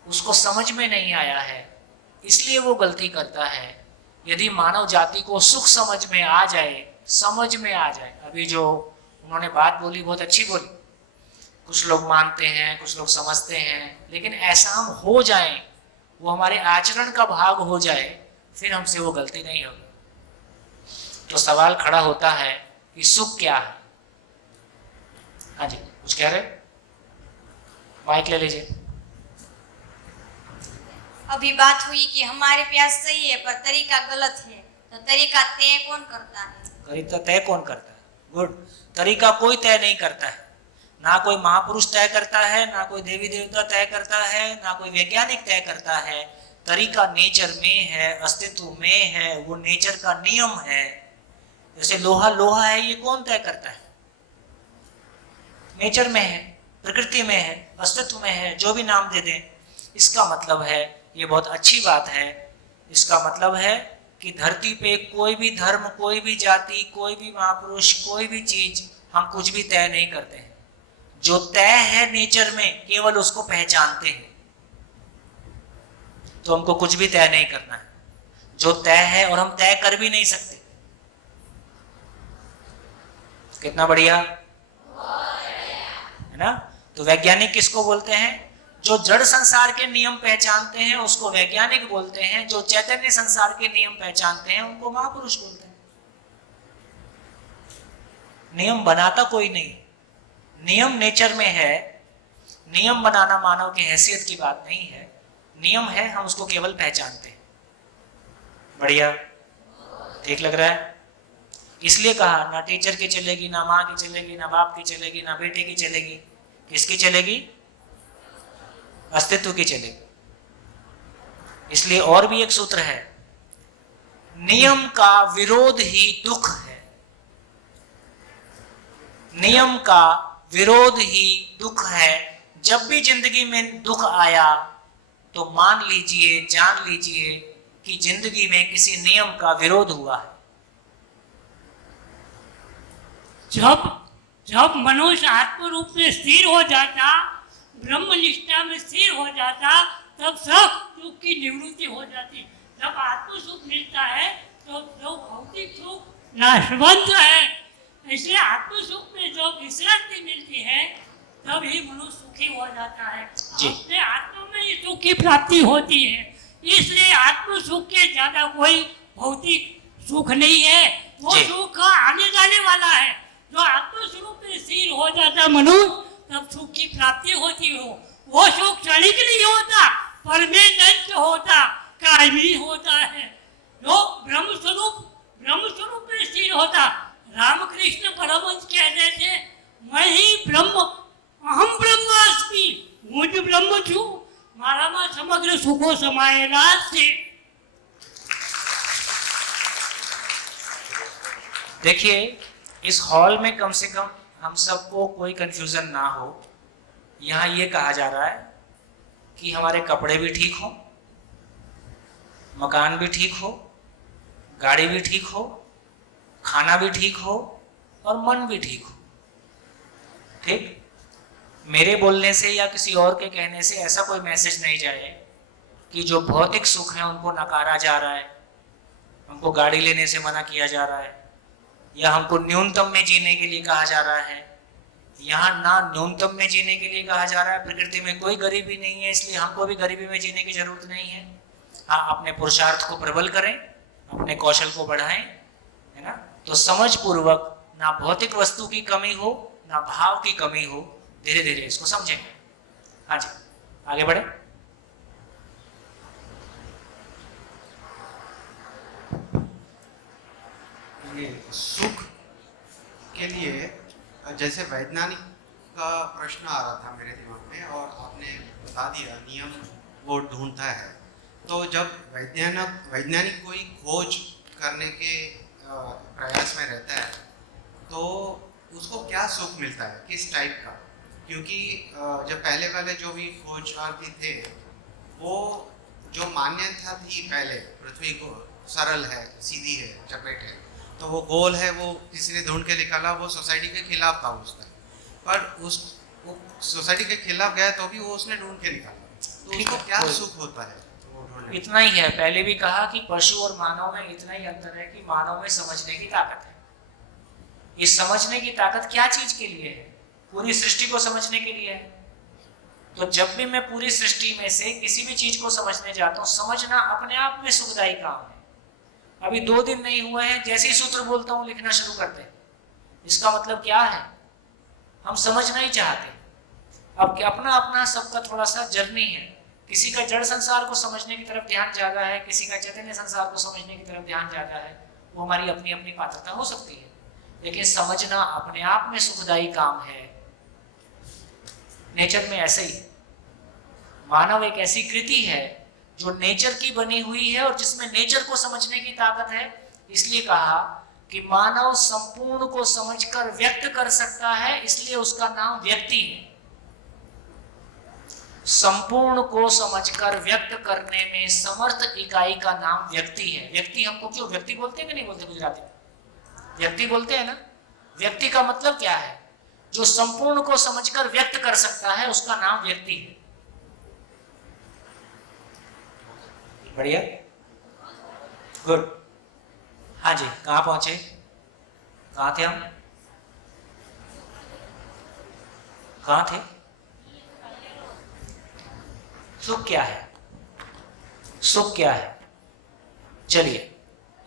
उसको समझ में नहीं आया है इसलिए वो गलती करता है। यदि मानव जाति को सुख समझ में आ जाए, अभी जो उन्होंने बात बोली बहुत अच्छी बोली, कुछ लोग मानते हैं, कुछ लोग समझते हैं, लेकिन ऐसा हम हो जाएं, वो हमारे आचरण का भाग हो जाए, फिर हमसे वो गलती नहीं होगी। तो सवाल खड़ा होता है कि सुख क्या है? हाँ जी, कुछ कह रहे? माइक ले लीजिए। अभी बात हुई कि हमारे प्यास सही है पर तरीका गलत है, तो तरीका तय कौन करता है? तरीका तय कौन करता है? गुड। तरीका कोई तय नहीं करता है, ना कोई महापुरुष तय करता है, ना कोई देवी देवता तय करता है, ना कोई वैज्ञानिक तय करता है। तरीका नेचर में है, अस्तित्व में है, वो नेचर का नियम है। जैसे लोहा है, ये कौन तय करता है? नेचर में है, प्रकृति में है, अस्तित्व में है, जो भी नाम दे दें। इसका मतलब है, ये बहुत अच्छी बात है, इसका मतलब है कि धरती पे कोई भी धर्म, कोई भी जाति, कोई भी महापुरुष, कोई भी चीज, हम कुछ भी तय नहीं करते हैं। जो तय है नेचर में, केवल उसको पहचानते हैं। तो हमको कुछ भी तय नहीं करना है, जो तय है, और हम तय कर भी नहीं सकते। कितना बढ़िया है ना? तो वैज्ञानिक किसको बोलते हैं? जो जड़ संसार के नियम पहचानते हैं उसको वैज्ञानिक बोलते हैं, जो चैतन्य संसार के नियम पहचानते हैं उनको महापुरुष बोलते हैं। नियम बनाता कोई नहीं, नियम नेचर में है। नियम बनाना मानव की हैसियत की बात नहीं है, नियम है, हम उसको केवल पहचानते हैं। बढ़िया, ठीक लग रहा है? इसलिए कहा ना टीचर की चलेगी, ना माँ की चलेगी, ना बाप की चलेगी, ना बेटे की चलेगी। किसकी चलेगी? अस्तित्व की चलेगी। इसलिए और भी एक सूत्र है, नियम का विरोध ही दुख है। नियम का विरोध ही दुख है। जब भी जिंदगी में दुख आया तो मान लीजिए, जान लीजिए कि जिंदगी में किसी नियम का विरोध हुआ है। जब मनुष्य आत्म रूप में स्थिर हो जाता, ब्रह्म निष्ठा में स्थिर हो जाता, तब सब दुख की निवृत्ति हो जाती। जब आत्म सुख मिलता है तो जो भौतिक सुख नाशवंत है, इसलिए आत्म सुख में जो विश्रांति मिलती है तब ही मनुष्य सुखी हो जाता है। अपने आत्मा में ही सुख की प्राप्ति होती है। इसलिए आत्म सुख के ज्यादा कोई भौतिक सुख नहीं है, वो सुख आने जाने वाला है। जो आत्म स्वरूप में स्थिर हो जाता मनुष्य, तब सुख की प्राप्ति होती हो। वो सुख क्षणिक नहीं होता, परमानेंट होता, कायमी होता है। जो ब्रह्म स्वरूप में स्थिर होता। रामकृष्ण परमहंस कहते थे, मैं ही ब्रह्म, अहम ब्रह्मास्मि, मुझ ब्रह्म छू, माराમાં સમગ્ર સુખો સમાયેલા છે। देखिए, इस हॉल में कम से कम हम सबको कोई कंफ्यूजन ना हो। यहाँ ये कहा जा रहा है कि हमारे कपड़े भी ठीक हो, मकान भी ठीक हो, गाड़ी भी ठीक हो, खाना भी ठीक हो, और मन भी ठीक हो। ठीक, मेरे बोलने से या किसी और के कहने से ऐसा कोई मैसेज नहीं जाए कि जो भौतिक सुख है उनको नकारा जा रहा है, हमको गाड़ी लेने से मना किया जा रहा है, या हमको न्यूनतम में जीने के लिए कहा जा रहा है। यहाँ ना न्यूनतम में जीने के लिए कहा जा रहा है, प्रकृति में कोई गरीबी नहीं है इसलिए हमको भी गरीबी में जीने की जरूरत नहीं है। हाँ, अपने पुरुषार्थ को प्रबल करें, अपने कौशल को बढ़ाएं, है ना। तो समझ पूर्वक, ना भौतिक वस्तु की कमी हो ना भाव की कमी हो, धीरे धीरे इसको समझेंगे। हाँ जी, आगे बढ़े। ये सुख के लिए जैसे वैज्ञानिक का प्रश्न आ रहा था मेरे दिमाग में और आपने बता दिया नियम वो ढूंढता है, तो जब वैज्ञानिक कोई खोज करने के प्रयास में रहता है तो उसको क्या सुख मिलता है, किस टाइप का? क्योंकि जब पहले वाले जो भी खोजार्थी थे वो जो मान्यता थी पहले, पृथ्वी को सरल है, सीधी है, चपेट है, तो वो गोल है, वो किसी ने ढूंढ के निकाला, वो सोसाइटी के खिलाफ था उस टाइम, पर वो सोसाइटी के खिलाफ गया तो भी वो उसने ढूंढ के निकाला, तो उसको क्या सुख होता है? इतना ही है। पहले भी कहा कि पशु और मानव में इतना ही अंतर है कि मानव में समझने की ताकत है। इस समझने की ताकत क्या चीज के लिए है? पूरी सृष्टि को समझने के लिए है। तो जब भी मैं पूरी सृष्टि में से किसी भी चीज को समझने जाता हूँ, समझना अपने आप में सुखदायी काम है। अभी 2 दिन नहीं हुए हैं, जैसे ही सूत्र बोलता हूँ लिखना शुरू करते हैं। इसका मतलब क्या है? हम समझना ही चाहते हैं। अब अपना अपना सबका थोड़ा सा जर्नी है। किसी का जड़ संसार को समझने की तरफ ध्यान ज्यादा है, किसी का चैतन्य संसार को समझने की तरफ ध्यान ज्यादा है। वो हमारी अपनी अपनी पात्रता हो सकती है, लेकिन समझना अपने आप में सुखदायी काम है। नेचर में ऐसे ही मानव एक ऐसी कृति है जो नेचर की बनी हुई है और जिसमें नेचर को समझने की ताकत है। इसलिए कहा कि मानव संपूर्ण को समझकर व्यक्त कर सकता है, इसलिए उसका नाम व्यक्ति है। संपूर्ण को समझकर व्यक्त करने में समर्थ इकाई का नाम व्यक्ति है। व्यक्ति हमको क्यों व्यक्ति बोलते हैं कि नहीं बोलते? गुजराती में व्यक्ति बोलते हैं ना। व्यक्ति का मतलब क्या है? जो संपूर्ण को समझकर व्यक्त कर सकता है उसका नाम व्यक्ति है। बढ़िया, गुड। हाँ जी, कहाँ पहुंचे? कहाँ थे हम? कहाँ थे? सुख क्या है? सुख क्या है? चलिए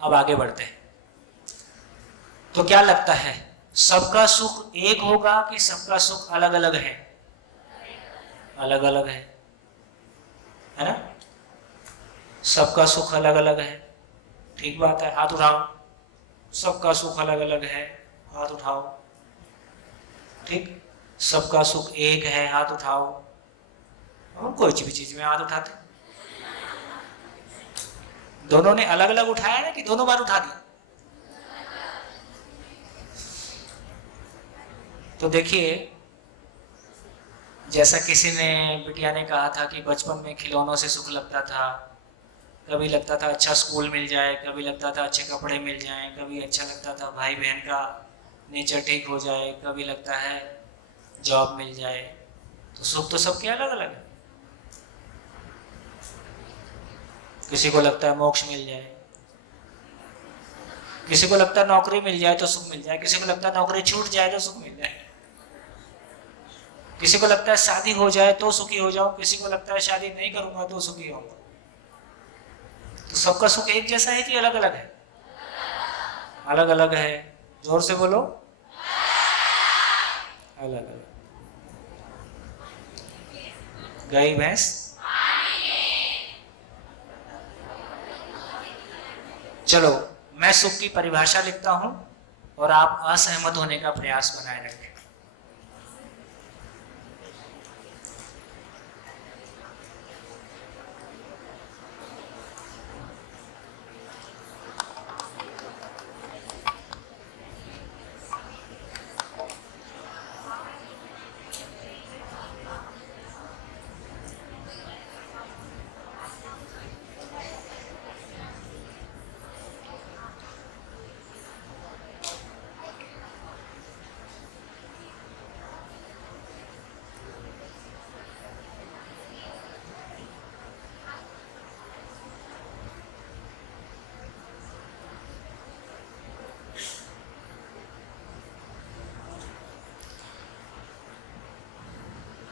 अब आगे बढ़ते हैं। तो क्या लगता है, सबका सुख एक होगा कि सबका सुख अलग अलग है? अलग अलग है ना। सबका सुख अलग अलग है, ठीक बात है। हाथ उठाओ। सबका सुख अलग अलग है, हाथ उठाओ। ठीक, सबका सुख एक है, हाथ उठाओ। हम कोई भी चीज में हाथ उठाते, दोनों ने अलग अलग उठाया ना कि दोनों बार उठा दिया? तो देखिए, जैसा किसी ने, बिटिया ने कहा था कि बचपन में खिलौनों से सुख लगता था। कभी लगता था अच्छा स्कूल मिल जाए, कभी लगता था अच्छे कपड़े मिल जाएं, कभी अच्छा लगता था भाई बहन का नेचर ठीक हो जाए, कभी लगता है जॉब मिल जाए। तो सुख तो सबके अलग अलग है। किसी को लगता है मोक्ष मिल जाए, किसी को लगता है नौकरी मिल जाए तो सुख मिल जाए, किसी को लगता है नौकरी छूट जाए तो सुख मिल जाए, किसी को लगता है शादी हो जाए तो सुखी हो जाऊं, किसी को लगता है शादी नहीं करूंगा तो सुखी होऊंगा। तो सबका सुख एक जैसा है कि अलग अलग है? अलग अलग है। जोर से बोलो, अलग अलग। गई भैंस। चलो, मैं सुख की परिभाषा लिखता हूं और आप असहमत होने का प्रयास बनाए रखें।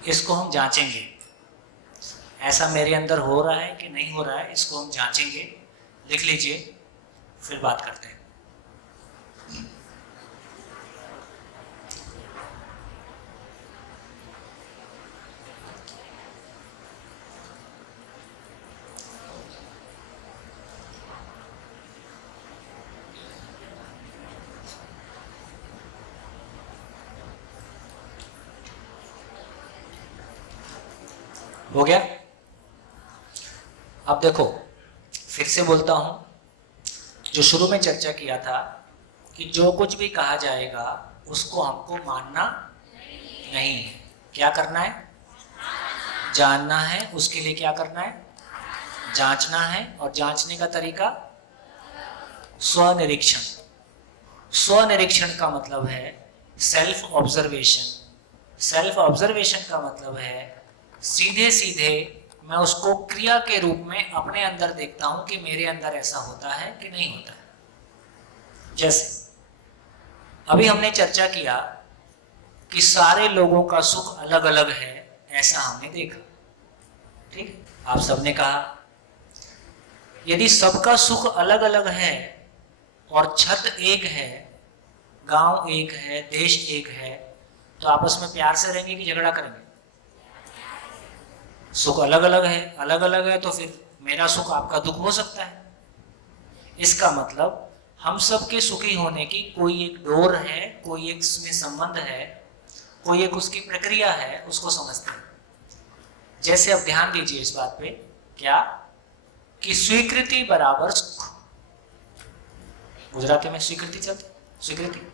इसको हम जांचेंगे, ऐसा मेरे अंदर हो रहा है कि नहीं हो रहा है, इसको हम जांचेंगे। लिख लीजिए, फिर बात करते हैं। हो गया? अब देखो, फिर से बोलता हूं, जो शुरू में चर्चा किया था कि जो कुछ भी कहा जाएगा उसको हमको मानना नहीं है। क्या करना है? जानना है। उसके लिए क्या करना है? जांचना है। और जांचने का तरीका स्वनिरीक्षण। स्वनिरीक्षण का मतलब है सेल्फ ऑब्जर्वेशन। सेल्फ ऑब्जर्वेशन का मतलब है सीधे सीधे मैं उसको क्रिया के रूप में अपने अंदर देखता हूं कि मेरे अंदर ऐसा होता है कि नहीं होता है। जैसे अभी हमने चर्चा किया कि सारे लोगों का सुख अलग अलग है, ऐसा हमने देखा, ठीक है? आप सबने कहा यदि सबका सुख अलग अलग है और छत एक है, गांव एक है, देश एक है, तो आपस में प्यार से रहेंगे कि झगड़ा करेंगे? सुख अलग अलग है तो फिर मेरा सुख आपका दुख हो सकता है। इसका मतलब हम सबके सुखी होने की कोई एक डोर है, कोई एक उसमें संबंध है, कोई एक उसकी प्रक्रिया है, उसको समझते हैं। जैसे अब ध्यान दीजिए इस बात पे, क्या कि स्वीकृति बराबर सुख। गुजराती में स्वीकृति चलती, स्वीकृति,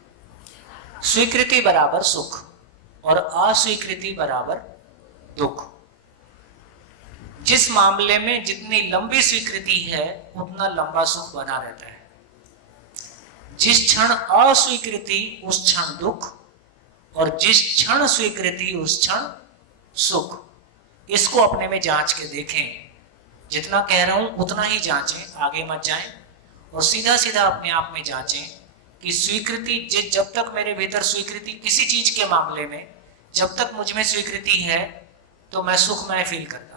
स्वीकृति बराबर सुख और अस्वीकृति बराबर दुख। जिस मामले में जितनी लंबी स्वीकृति है उतना लंबा सुख बना रहता है। जिस क्षण अस्वीकृति उस क्षण दुख, और जिस क्षण स्वीकृति उस क्षण सुख। इसको अपने में जांच के देखें। जितना कह रहा हूं उतना ही जांचें, आगे मत जाएं। और सीधा सीधा अपने आप में जांचें कि स्वीकृति, जब तक मेरे भीतर स्वीकृति किसी चीज के मामले में, जब तक मुझ में स्वीकृति है तो मैं सुखमय फील करता हूं।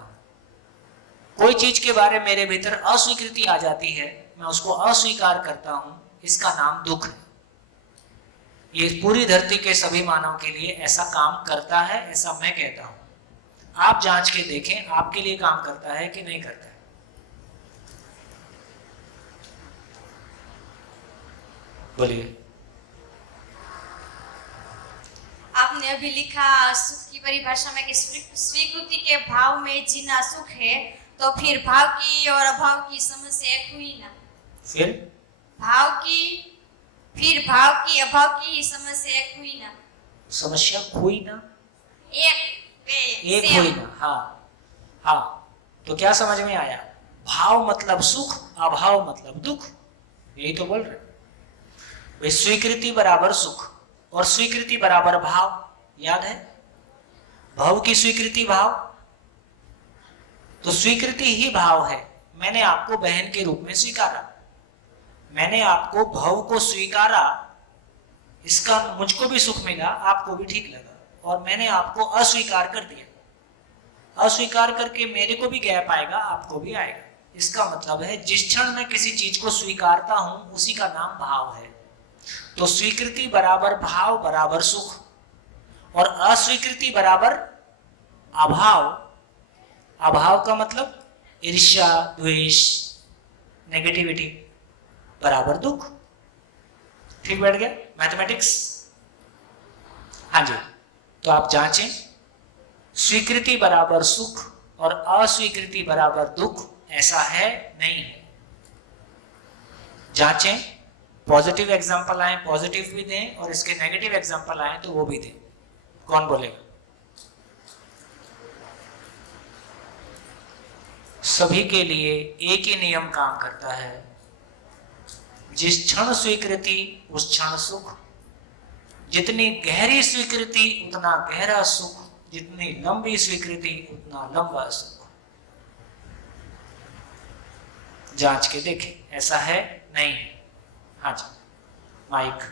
कोई चीज के बारे में मेरे भीतर अस्वीकृति आ जाती है, मैं उसको अस्वीकार करता हूं, इसका नाम दुख है। ये पूरी धरती के सभी मानव के लिए ऐसा काम करता है, ऐसा मैं कहता हूं। आप जांच के देखें आपके लिए काम करता है कि नहीं करता है। बोलिए। आपने अभी लिखा सुख की परिभाषा में कि स्वीकृति के भाव में जीना सुख है, तो फिर भाव की और अभाव की समस्या एक हुई ना? फिर भाव की अभाव की समस्या एक हुई ना? समस्या हुई ना? एक सेम। हुई ना? हाँ। तो क्या समझ में आया? भाव मतलब सुख, अभाव मतलब दुख। यही तो बोल रहे भाई। स्वीकृति बराबर सुख और स्वीकृति बराबर भाव। याद है? भाव की स्वीकृति भाव, तो स्वीकृति ही भाव है। मैंने आपको बहन के रूप में स्वीकारा, मैंने आपको भाव को स्वीकारा, इसका मुझको भी सुख मिला, आपको भी ठीक लगा, और मैंने आपको अस्वीकार कर दिया। अस्वीकार करके मेरे को भी गैप आएगा, आपको भी आएगा। इसका मतलब है जिस क्षण मैं किसी चीज को स्वीकारता हूं उसी का नाम भाव है। तो स्वीकृति बराबर भाव बराबर सुख, और अस्वीकृति बराबर अभाव। अभाव का मतलब ईर्ष्या, द्वेष, नेगेटिविटी बराबर दुख। ठीक बैठ गया? मैथमेटिक्स। हाँ जी। तो आप जांचें, स्वीकृति बराबर सुख और अस्वीकृति बराबर दुख, ऐसा है नहीं है? जांचें। पॉजिटिव एग्जांपल आए पॉजिटिव भी दें, और इसके नेगेटिव एग्जांपल आए तो वो भी दें। कौन बोलेगा? सभी के लिए एक ही नियम काम करता है। जिस क्षण स्वीकृति उस क्षण सुख। जितनी गहरी स्वीकृति उतना गहरा सुख, जितनी लंबी स्वीकृति उतना लंबा सुख। जांच के देखें, ऐसा है नहीं है? हाँ जी, माइक।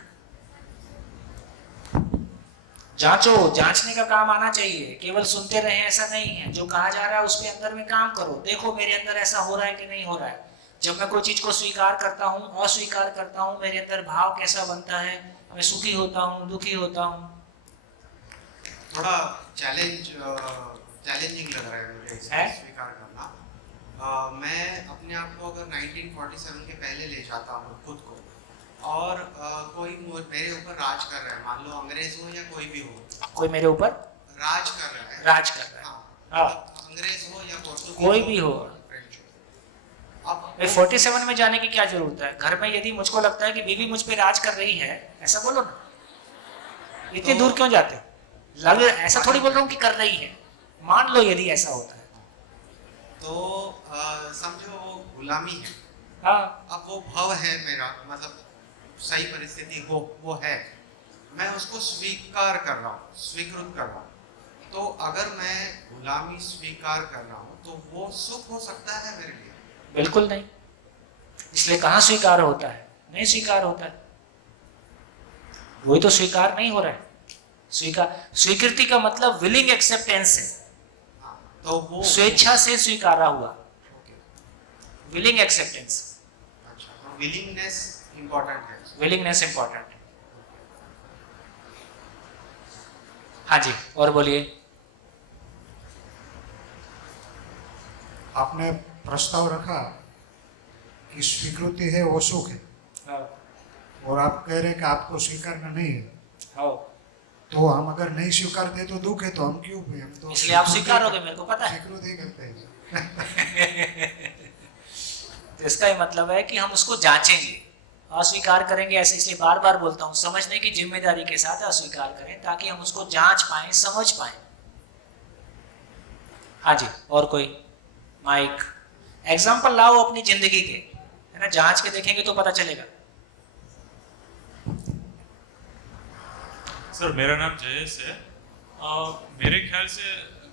जांचो, जांचने का काम आना चाहिए, केवल सुनते रहे ऐसा नहीं है। जो कहा जा रहा है उसके अंदर में काम करो, देखो मेरे अंदर ऐसा हो रहा है कि नहीं हो रहा है। जब मैं कोई चीज को स्वीकार करता हूँ, अस्वीकार करता हूँ, मेरे अंदर भाव कैसा बनता है, मैं सुखी होता हूँ, दुखी होता हूँ। थोड़ा चैलेंजिंग लग रहा है मुझे इसे स्वीकार करना। मैं अपने आप को अगर 1947 के पहले ले जाता हूँ खुद को, और कोई मेरे ऊपर राज कर रहा है, मान लो अंग्रेज हो या कोई भी हो, कोई मेरे ऊपर राज कर रहा है, राज कर रहा है, हाँ, अंग्रेज हो या पोर्तुगीज कोई भी हो। फ्रेंच हो। अब 47 में जाने की क्या जरूरत है? घर में यदि मुझको लगता है कि बीवी मुझ पे राज कर रही है, ऐसा बोलो ना। इतनी दूर क्यों जाते हो? ऐसा थोड़ी बोल रहा हूँ कि कर रही है, मान लो यदि ऐसा होता है तो समझो वो गुलामी है। हाँ। अब वो भाव है मेरा, मतलब सही परिस्थिति वो है, मैं उसको स्वीकार कर रहा हूँ, स्वीकृत कर रहा हूँ। तो अगर मैं गुलामी स्वीकार कर रहा हूँ तो वो सुख हो सकता है मेरे लिए? बिल्कुल नहीं। इसलिए कहाँ स्वीकार होता है? नहीं स्वीकार होता है, वही तो स्वीकार नहीं हो रहा है। स्वीकृति का मतलब विलिंग एक्सेप्टेंस है, तो वो स्वेच्छा से स्वीकारा हुआ, विलिंग एक्सेप्टेंस। अच्छा, तो विलिंगनेस इंपॉर्टेंट है, विलिंगनेस इंपॉर्टेंट है। हाँ जी, और बोलिए। आपने प्रस्ताव रखा कि स्वीकृति है वो सुख है, और आप कह रहे हैं कि आपको स्वीकारना नहीं है। तो हम अगर नहीं स्वीकारते तो दुख है, तो हम क्यों? हम तो इसलिए आप स्वीकारोगे, मेरे को पता है। स्वीकृति करते हैं। तो इसका ही मतलब है कि हम उसको जांचेंगे, अस्वीकार करेंगे ऐसे। इसलिए बार बार बोलता हूँ, समझने की जिम्मेदारी के साथ अस्वीकार करें, ताकि हम उसको जांच पाएं, समझ पाएं। हाँ जी, और कोई? माइक एग्जाम्पल लाओ अपनी जिंदगी के, है ना, जांच के देखेंगे तो पता चलेगा। सर मेरा नाम जयेश है। मेरे ख्याल से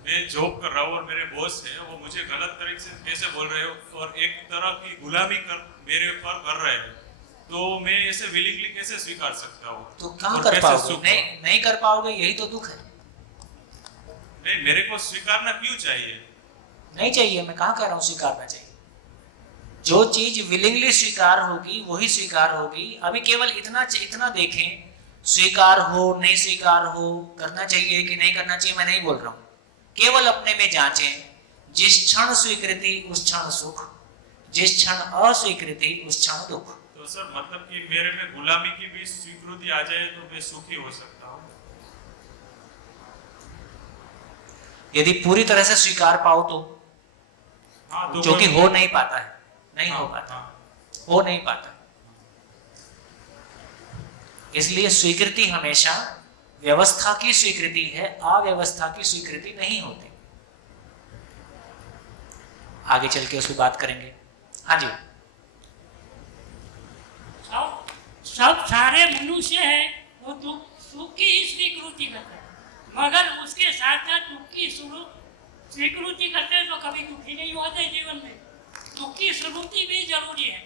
मैं जॉब कर रहा हूँ और मेरे बॉस है वो मुझे गलत तरीके से कैसे बोल रहे हो और एक तरह की गुलामी मेरे ऊपर कर रहे हैं, तो मैं ऐसे विलिंगली कैसे स्वीकार सकता हूँ? तो कहाँ कर पाओगे? नहीं कर पाओगे, यही तो दुख है। नहीं, मेरे को स्वीकारना क्यों चाहिए? नहीं चाहिए, मैं कहाँ कह रहा हूँ स्वीकारना चाहिए। जो चीज विलिंगली स्वीकार होगी वही स्वीकार होगी। अभी केवल इतना देखें, स्वीकार हो नहीं स्वीकार हो, करना चाहिए कि नहीं करना चाहिए, मैं नहीं बोल रहा हूँ। केवल अपने में जांचें, जिस क्षण स्वीकृति उस क्षण सुख, जिस क्षण अस्वीकृति उस क्षण दुख। तो सर मतलब कि मेरे में गुलामी की भी स्वीकृति आ जाए तो मैं सुखी हो सकता हूँ? यदि पूरी तरह से स्वीकार पाओ तो, हाँ, तो जो कि हो नहीं पाता है, नहीं हो पाता, हो नहीं पाता। इसलिए स्वीकृति हमेशा व्यवस्था की स्वीकृति है, अव्यवस्था की स्वीकृति नहीं होती। आगे चल के उस पर बात करेंगे। हाँ जी। सब सारे मनुष्य हैं वो सुख की ही स्वीकृति करते हैं, मगर उसके साथ साथ दुख की स्वीकृति करते हैं तो कभी दुखी नहीं होते जीवन में। दुख की स्वीकृति भी जरूरी है।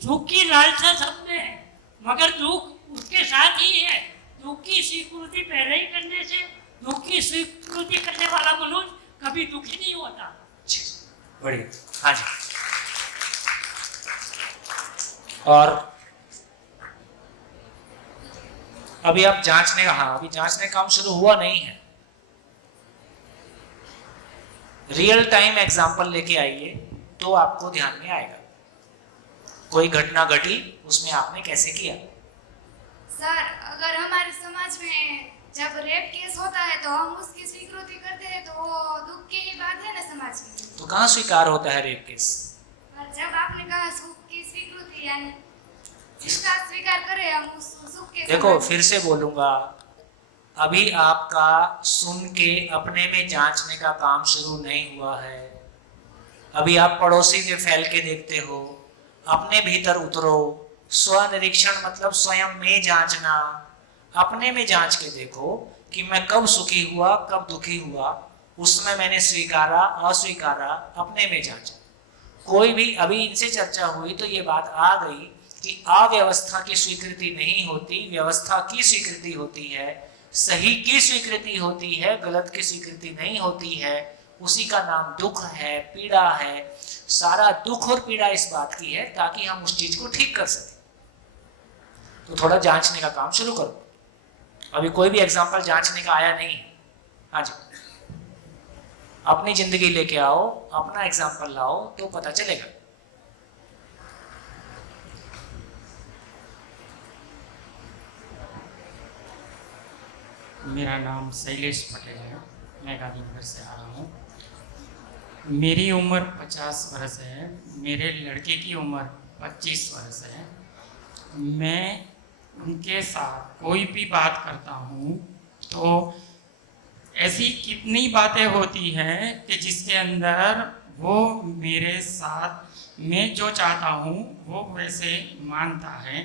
सुख की लालसा सब में है, मगर दुख उसके साथ ही है। दुख की स्वीकृति पहले ही करने से दुख की स्वीकृति करने वाला मनुष्य कभी दुखी नहीं होता। बढ़िया। हाँ जी। और अभी आप जांचने का, हाँ अभी जांचने का काम शुरू हुआ नहीं है। रियल टाइम एग्जाम्पल लेके आइए तो आपको ध्यान में आएगा। कोई घटना घटी, उसमें आपने कैसे किया। सर अगर हमारे समाज में जब रेप केस होता है तो हम उसकी स्वीकृति करते हैं, तो वो दुख की बात है ना समाज में। तो कहाँ स्वीकार होता है रेप केस? और जब आपने कहा सुख की स्वीकृति, यानी जिसका स्वीकार करें हम उस सुख के। देखो फिर से बोलूंगा, अभी आपका सुन के अपने में जांचने का काम शुरू नहीं हुआ है। अभी आप पड़ोसी से फैल के देखते हो, अपने भीतर उतरो। स्वनिरीक्षण मतलब स्वयं में जांचना। अपने में जांच के देखो कि मैं कब सुखी हुआ, कब दुखी हुआ, उसमें मैंने स्वीकारा अस्वीकारा, अपने में जांचा। कोई भी, अभी इनसे चर्चा हुई तो ये बात आ गई कि अव्यवस्था की स्वीकृति नहीं होती, व्यवस्था की स्वीकृति होती है। सही की स्वीकृति होती है, गलत की स्वीकृति नहीं होती है। उसी का नाम दुख है, पीड़ा है। सारा दुख और पीड़ा इस बात की है ताकि हम उस चीज को ठीक कर सकें। तो थोड़ा जांचने का काम शुरू करो। अभी कोई भी एग्जाम्पल जांचने का आया नहीं है। हाँ जी, अपनी जिंदगी लेके आओ, अपना एग्जाम्पल लाओ तो पता चलेगा। मेरा नाम शैलेश पटेल है, मैं गांधीनगर से आ रहा हूँ। मेरी उम्र 50 वर्ष है, मेरे लड़के की उम्र 25 वर्ष है। मैं उनके साथ कोई भी बात करता हूँ तो ऐसी कितनी बातें होती हैं कि जिसके अंदर वो मेरे साथ मैं जो चाहता हूँ वो वैसे मानता है,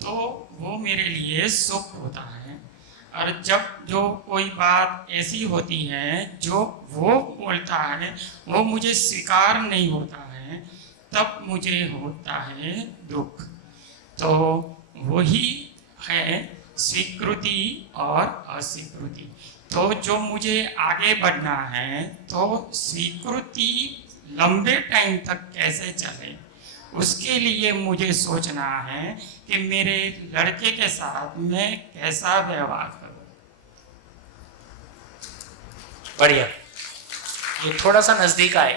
तो वो मेरे लिए सुख होता है। और जब जो कोई बात ऐसी होती है जो वो बोलता है वो मुझे स्वीकार नहीं होता है, तब मुझे होता है दुख। तो वही है स्वीकृति और अस्वीकृति। तो जो मुझे आगे बढ़ना है तो स्वीकृति लंबे टाइम तक कैसे चले, उसके लिए मुझे सोचना है कि मेरे लड़के के साथ मैं कैसा व्यवहार करूं। बढ़िया, ये थोड़ा सा नजदीक आए,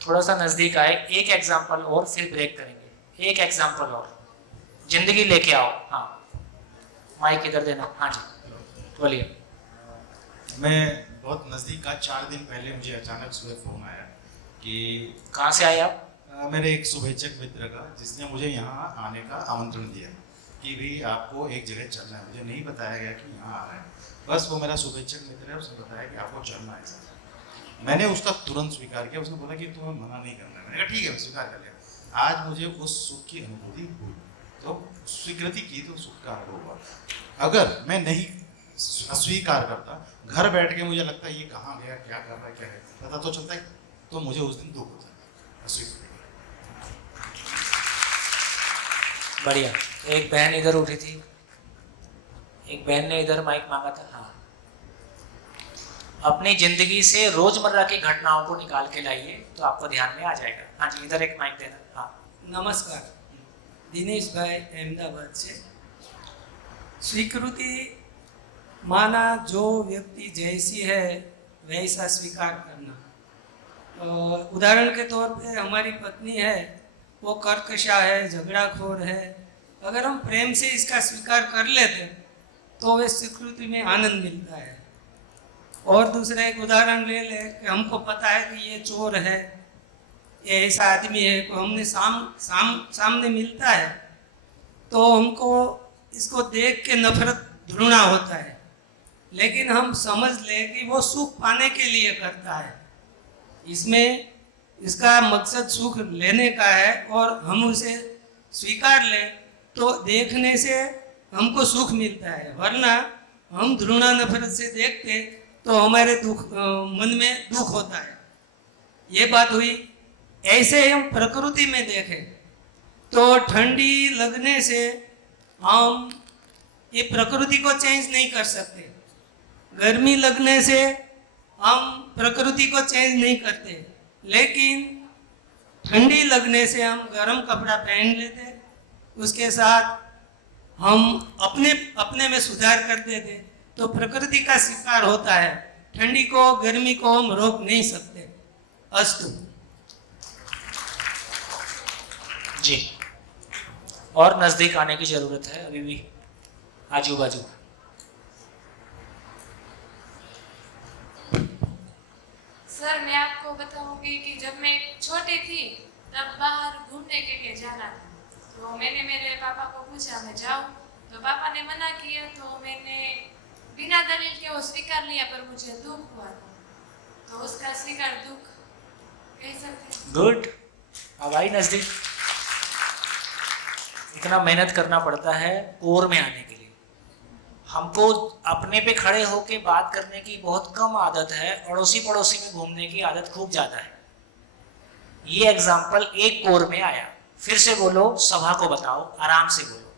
थोड़ा सा नजदीक आए। एक एग्जाम्पल और फिर ब्रेक करेंगे। एक एग्जाम्पल और, जिंदगी लेके आओ। हाँ, माइक इधर देना। हाँ जी, बोलिए। मैं बहुत नज़दीक का 4 दिन पहले मुझे अचानक सुबह फ़ोन आया कि कहाँ से आए आप? मेरे एक शुभेच्छक मित्र का, जिसने मुझे यहाँ आने का आमंत्रण दिया कि भी आपको एक जगह चलना है। मुझे नहीं बताया गया कि यहाँ आ रहा है, बस वो मेरा शुभेच्छक मित्र है, उसने बताया कि आपको चलना है। मैंने उसका तुरंत स्वीकार किया। उसने बोला कि तुम्हें मना नहीं करना है। मैंने कहा ठीक है, मैं स्वीकार कर लिया। आज मुझे उस सुख की अनुभूति हुई, तो स्वीकृति की तो सुख का अनुभव हुआ। अगर मैं नहीं अस्वीकार करता, घर बैठ के मुझे लगता है ये कहाँ गया, क्या कर रहा है, क्या है, पता तो चलता है, तो मुझे उस दिन दुख होता है। अस्वीकृति। बढ़िया। एक बहन इधर उठी थी, एक बहन ने इधर माइक मांगा था। हाँ, अपनी जिंदगी से रोजमर्रा की घटनाओं को निकाल के लाइए तो आपको ध्यान में आ जाएगा। हाँ जी, इधर एक माइक देना। हाँ, नमस्कार, दिनेश भाई अहमदाबाद से। स्वीकृति माना जो व्यक्ति जैसी है वैसा स्वीकार करना। उदाहरण के तौर पे हमारी पत्नी है, वो कर्कशा है, झगड़ाखोर है। अगर हम प्रेम से इसका स्वीकार कर लेते तो वे स्वीकृति में आनंद मिलता है। और दूसरा एक उदाहरण ले ले कि हमको पता है कि ये चोर है, ये ऐसा आदमी है, को हमने सामने मिलता है तो हमको इसको देख के नफरत घृणा होता है, लेकिन हम समझ ले कि वो सुख पाने के लिए करता है, इसमें इसका मकसद सुख लेने का है और हम उसे स्वीकार लें तो देखने से हमको सुख मिलता है। वरना हम घृणा नफरत से देखते तो हमारे मन में दुख होता है। ये बात हुई। ऐसे हम प्रकृति में देखें तो ठंडी लगने से हम ये प्रकृति को चेंज नहीं कर सकते, गर्मी लगने से हम प्रकृति को चेंज नहीं करते, लेकिन ठंडी लगने से हम गर्म कपड़ा पहन लेते, उसके साथ हम अपने में सुधार कर देते, तो प्रकृति का शिकार होता है। ठंडी को गर्मी को हम रोक नहीं सकते। अस्तु जी, और नजदीक आने की जरूरत है अभी भी, आजू बाजू। सर, मैं आपको बताऊंगी कि जब मैं छोटी थी तब बाहर घूमने के लिए जाना था, तो मैंने मेरे पापा को पूछा मैं जाऊं, तो पापा ने मना किया, तो मैंने बिना दलील के वो स्वीकार लिया, पर मुझे दुख हुआ था, तो उसका स्वीकार दुख कह सकते हैं। गुड, अब आई नजदीक। इतना मेहनत करना पड़ता है कोर में आने के लिए। हमको अपने पे खड़े होके बात करने की बहुत कम आदत है, अड़ोसी पड़ोसी में घूमने की आदत खूब ज्यादा है। ये एग्जाम्पल एक कोर में आया। फिर से बोलो, सभा को बताओ, आराम से बोलो।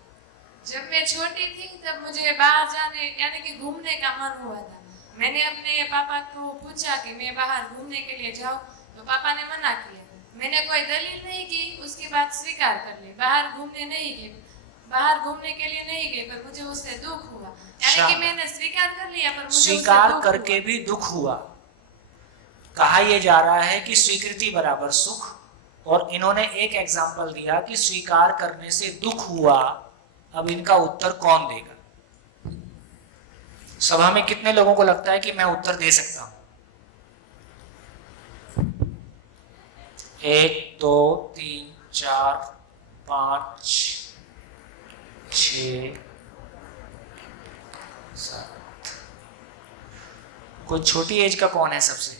जब मैं छोटी थी तब मुझे बाहर जाने यानी कि घूमने का मन हुआ था। मैंने अपने पापा को पूछा कि मैं बाहर घूमने के लिए जाऊं, तो पापा ने मना किया। मैंने कोई दलील नहीं की, उसकी बात स्वीकार कर ली। बाहर घूमने नहीं गए, बाहर घूमने के लिए नहीं गए, पर मुझे उससे दुख हुआ। यानी कि मैंने स्वीकार कर लिया पर मुझे स्वीकार उससे दुख करके हुआ। भी दुख हुआ। कहा यह जा रहा है कि स्वीकृति बराबर सुख, और इन्होंने एक एग्जाम्पल दिया कि स्वीकार करने से दुख हुआ। अब इनका उत्तर कौन देगा? सभा में कितने लोगों को लगता है कि मैं उत्तर दे सकता हूं? 1 2 3 4 5 6 7। कोई छोटी एज का कौन है? सबसे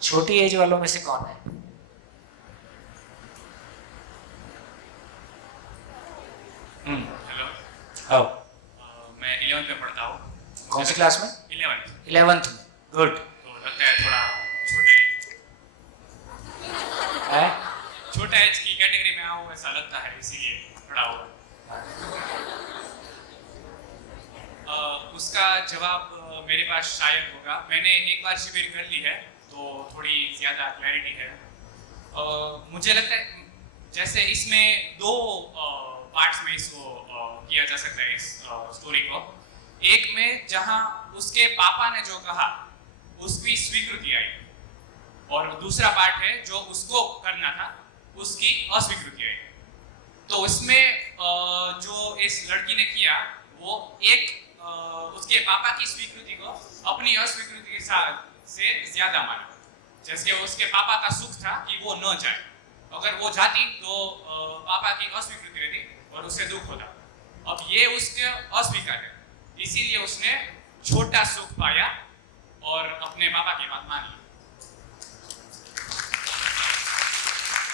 छोटी एज वालों में से कौन है? हेलो। आओ। मैं 11th में पढ़ता हूँ। कौन सी क्लास में? 11th में। गुड। तो लगता है थोड़ा छोटा है, छोटा एज की कैटेगरी में आऊँ ऐसा लगता है, इसीलिए खड़ा हुआ। उसका जवाब मेरे पास शायद होगा। मैंने एक बार शिविर कर ली है तो थोड़ी ज़्यादा क्लैरिटी है। मुझे लगता है जैसे इसमें 2 पार्ट्स में इसको किया जा सकता है, इस स्टोरी को। एक में जहां उसके पापा ने जो कहा उसकी स्वीकृति आई, और दूसरा पार्ट है जो उसको करना था उसकी अस्वीकृति आई। तो उसमें जो इस लड़की ने किया वो एक उसके पापा की स्वीकृति को अपनी अस्वीकृति के साथ से ज्यादा माना। जैसे उसके पापा का सुख था कि वो न जाए, अगर वो जाती तो पापा की अस्वीकृति रहती और उसे दुख होता। अब ये उसके अस्वीकार है, इसीलिए उसने छोटा सुख पाया और अपने पापा की बात मान ली।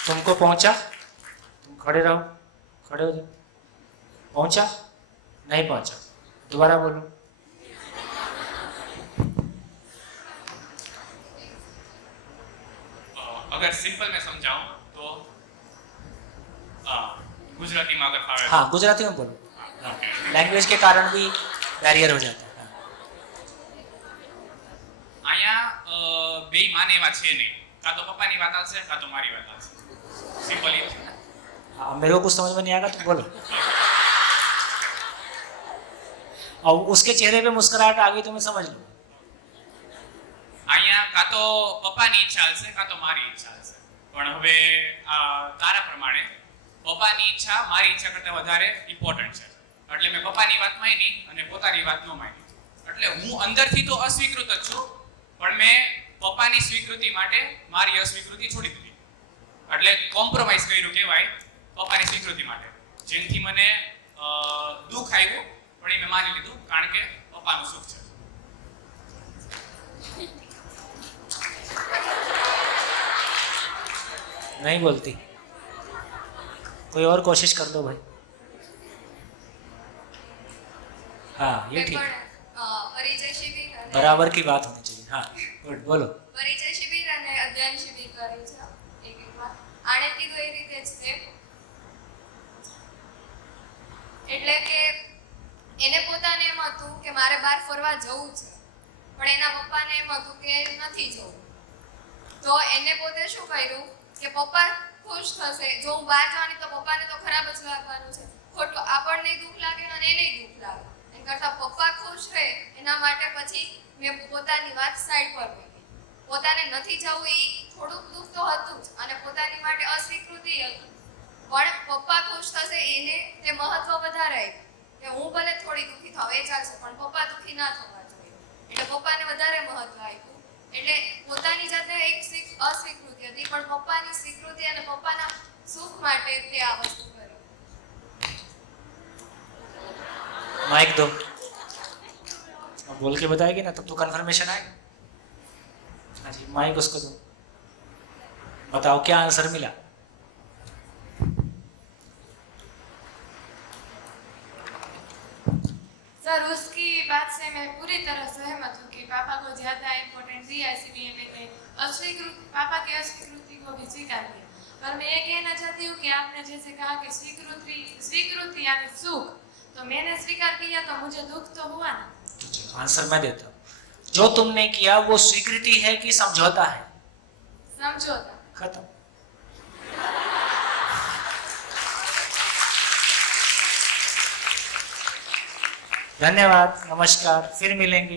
तुमको पहुंचा? तुम खड़े रहो, खड़े हो जाओ। पहुंचा? नहीं पहुंचा? दोबारा बोलो। अगर सिंपल में समझाऊं तो गुजराती में अगर फावे। हाँ, गुजराती में बोलो। लैंग्वेज के कारण भी बैरियर हो जाता है। आया બે માને એવા છે નહીં, કાં તો પપ્પાની વાત આવશે કાં તો મારી વાત આવશે। સિમ્પલ ही हाँ, मेरे को कुछ समझ में नहीं आएगा तो बोलो। और उसके चेहरे पे मुस्कुराहट आ गई तो मैं समझ लूँ। અહીંયા કાં તો પપ્પાની ઈચ્છા હશે કાં તો મારી ઈચ્છા હશે, પણ હવે તારા પ્રમાણે પપ્પાની ઈચ્છા મારી ઈચ્છા કરતાં વધારે ઇમ્પોર્ટન્ટ છે, એટલે મેં પપ્પાની વાત માની અને પોતાની વાત ન માની। એટલે હું અંદરથી તો અસ્વીકૃત જ છું, પણ મેં પપ્પાની સ્વીકૃતિ માટે મારી અસ્વીકૃતિ છોડી દીધી। એટલે કોમ્પ્રોમાઇઝ કર્યું કહેવાય પપ્પાની સ્વીકૃતિ માટે, જેનાથી મને દુઃખ આવ્યું પણ એ મેં માની લીધું કારણ કે પપ્પાનું સુખ છે। नहीं बोलती। कोई और कोशिश कर दो भाई। हाँ, ये ठीक है। પરિચય શિબિર અને बराबर की बात होनी चाहिए। हाँ, गुड, बोलो। પરિચય શિબિર અને અધ્યયન શિબિર કરી છે એક આણે કીધું એ રીતે જ છે, એટલે કે એને પોતાને એમ હતું કે મારે બહાર ફરવા જવું છે, પણ એના પપ્પાને એમ હતું કે નથી જવું। તો એને પોતે શું કર્યું કે પપ્પા ખુશ થશે, જો હું બહાર જવાની તો પપ્પાને તો ખરાબ જ લાગવાનું છે, ખોટું આપણને દુઃખ લાગે અને એને દુઃખ લાગે, એમ કરતા પપ્પા ખુશ રહે એના માટે પછી મેં પોતાની વાત સાઈડ પર મૂકી। પોતાને નથી જવું એ થોડુંક દુઃખ તો હતું જ, અને પોતાની માટે અસ્વીકૃતિ હતું, પણ પપ્પા ખુશ થશે એને તે મહત્વ વધારે આપ્યું કે હું ભલે થોડી દુઃખી થાવ એ ચાલશે, પણ પપ્પા દુઃખી ના થવા જોઈએ, એટલે પપ્પાને વધારે મહત્વ આપ્યું। એટલે પોતાની જાતે એક અસ્વીકૃતિ હતી, પણ પપ્પાની સ્વીકૃતિ અને પપ્પાના સુખ માટે તે આ વસ્તુ કરી। माइक दो। अब बोल के बताएगी ना तब तो कंफर्मेशन आएगा। हाँ जी, माइक उसको दो। बताओ क्या आंसर मिला? सर उसकी बात से मैं पूरी तरह सहमत हूँ कि पापा को ज़्यादा इम्पोर्टेंस दिया, इसीलिए मैंने पापा की अस्वीकृति को भी स्वीकार किया। पर मैं ये कहना चाहती हूँ कि आपने जैसे कहा कि स्वीकृति यानी सुख, तो मैंने स्वीकार किया तो मुझे दुख तो हुआ ना। आंसर मैं देता हूँ, जो तुमने किया वो स्वीकृति है कि समझौता है? समझौता। खत्म। धन्यवाद, नमस्कार, फिर मिलेंगे।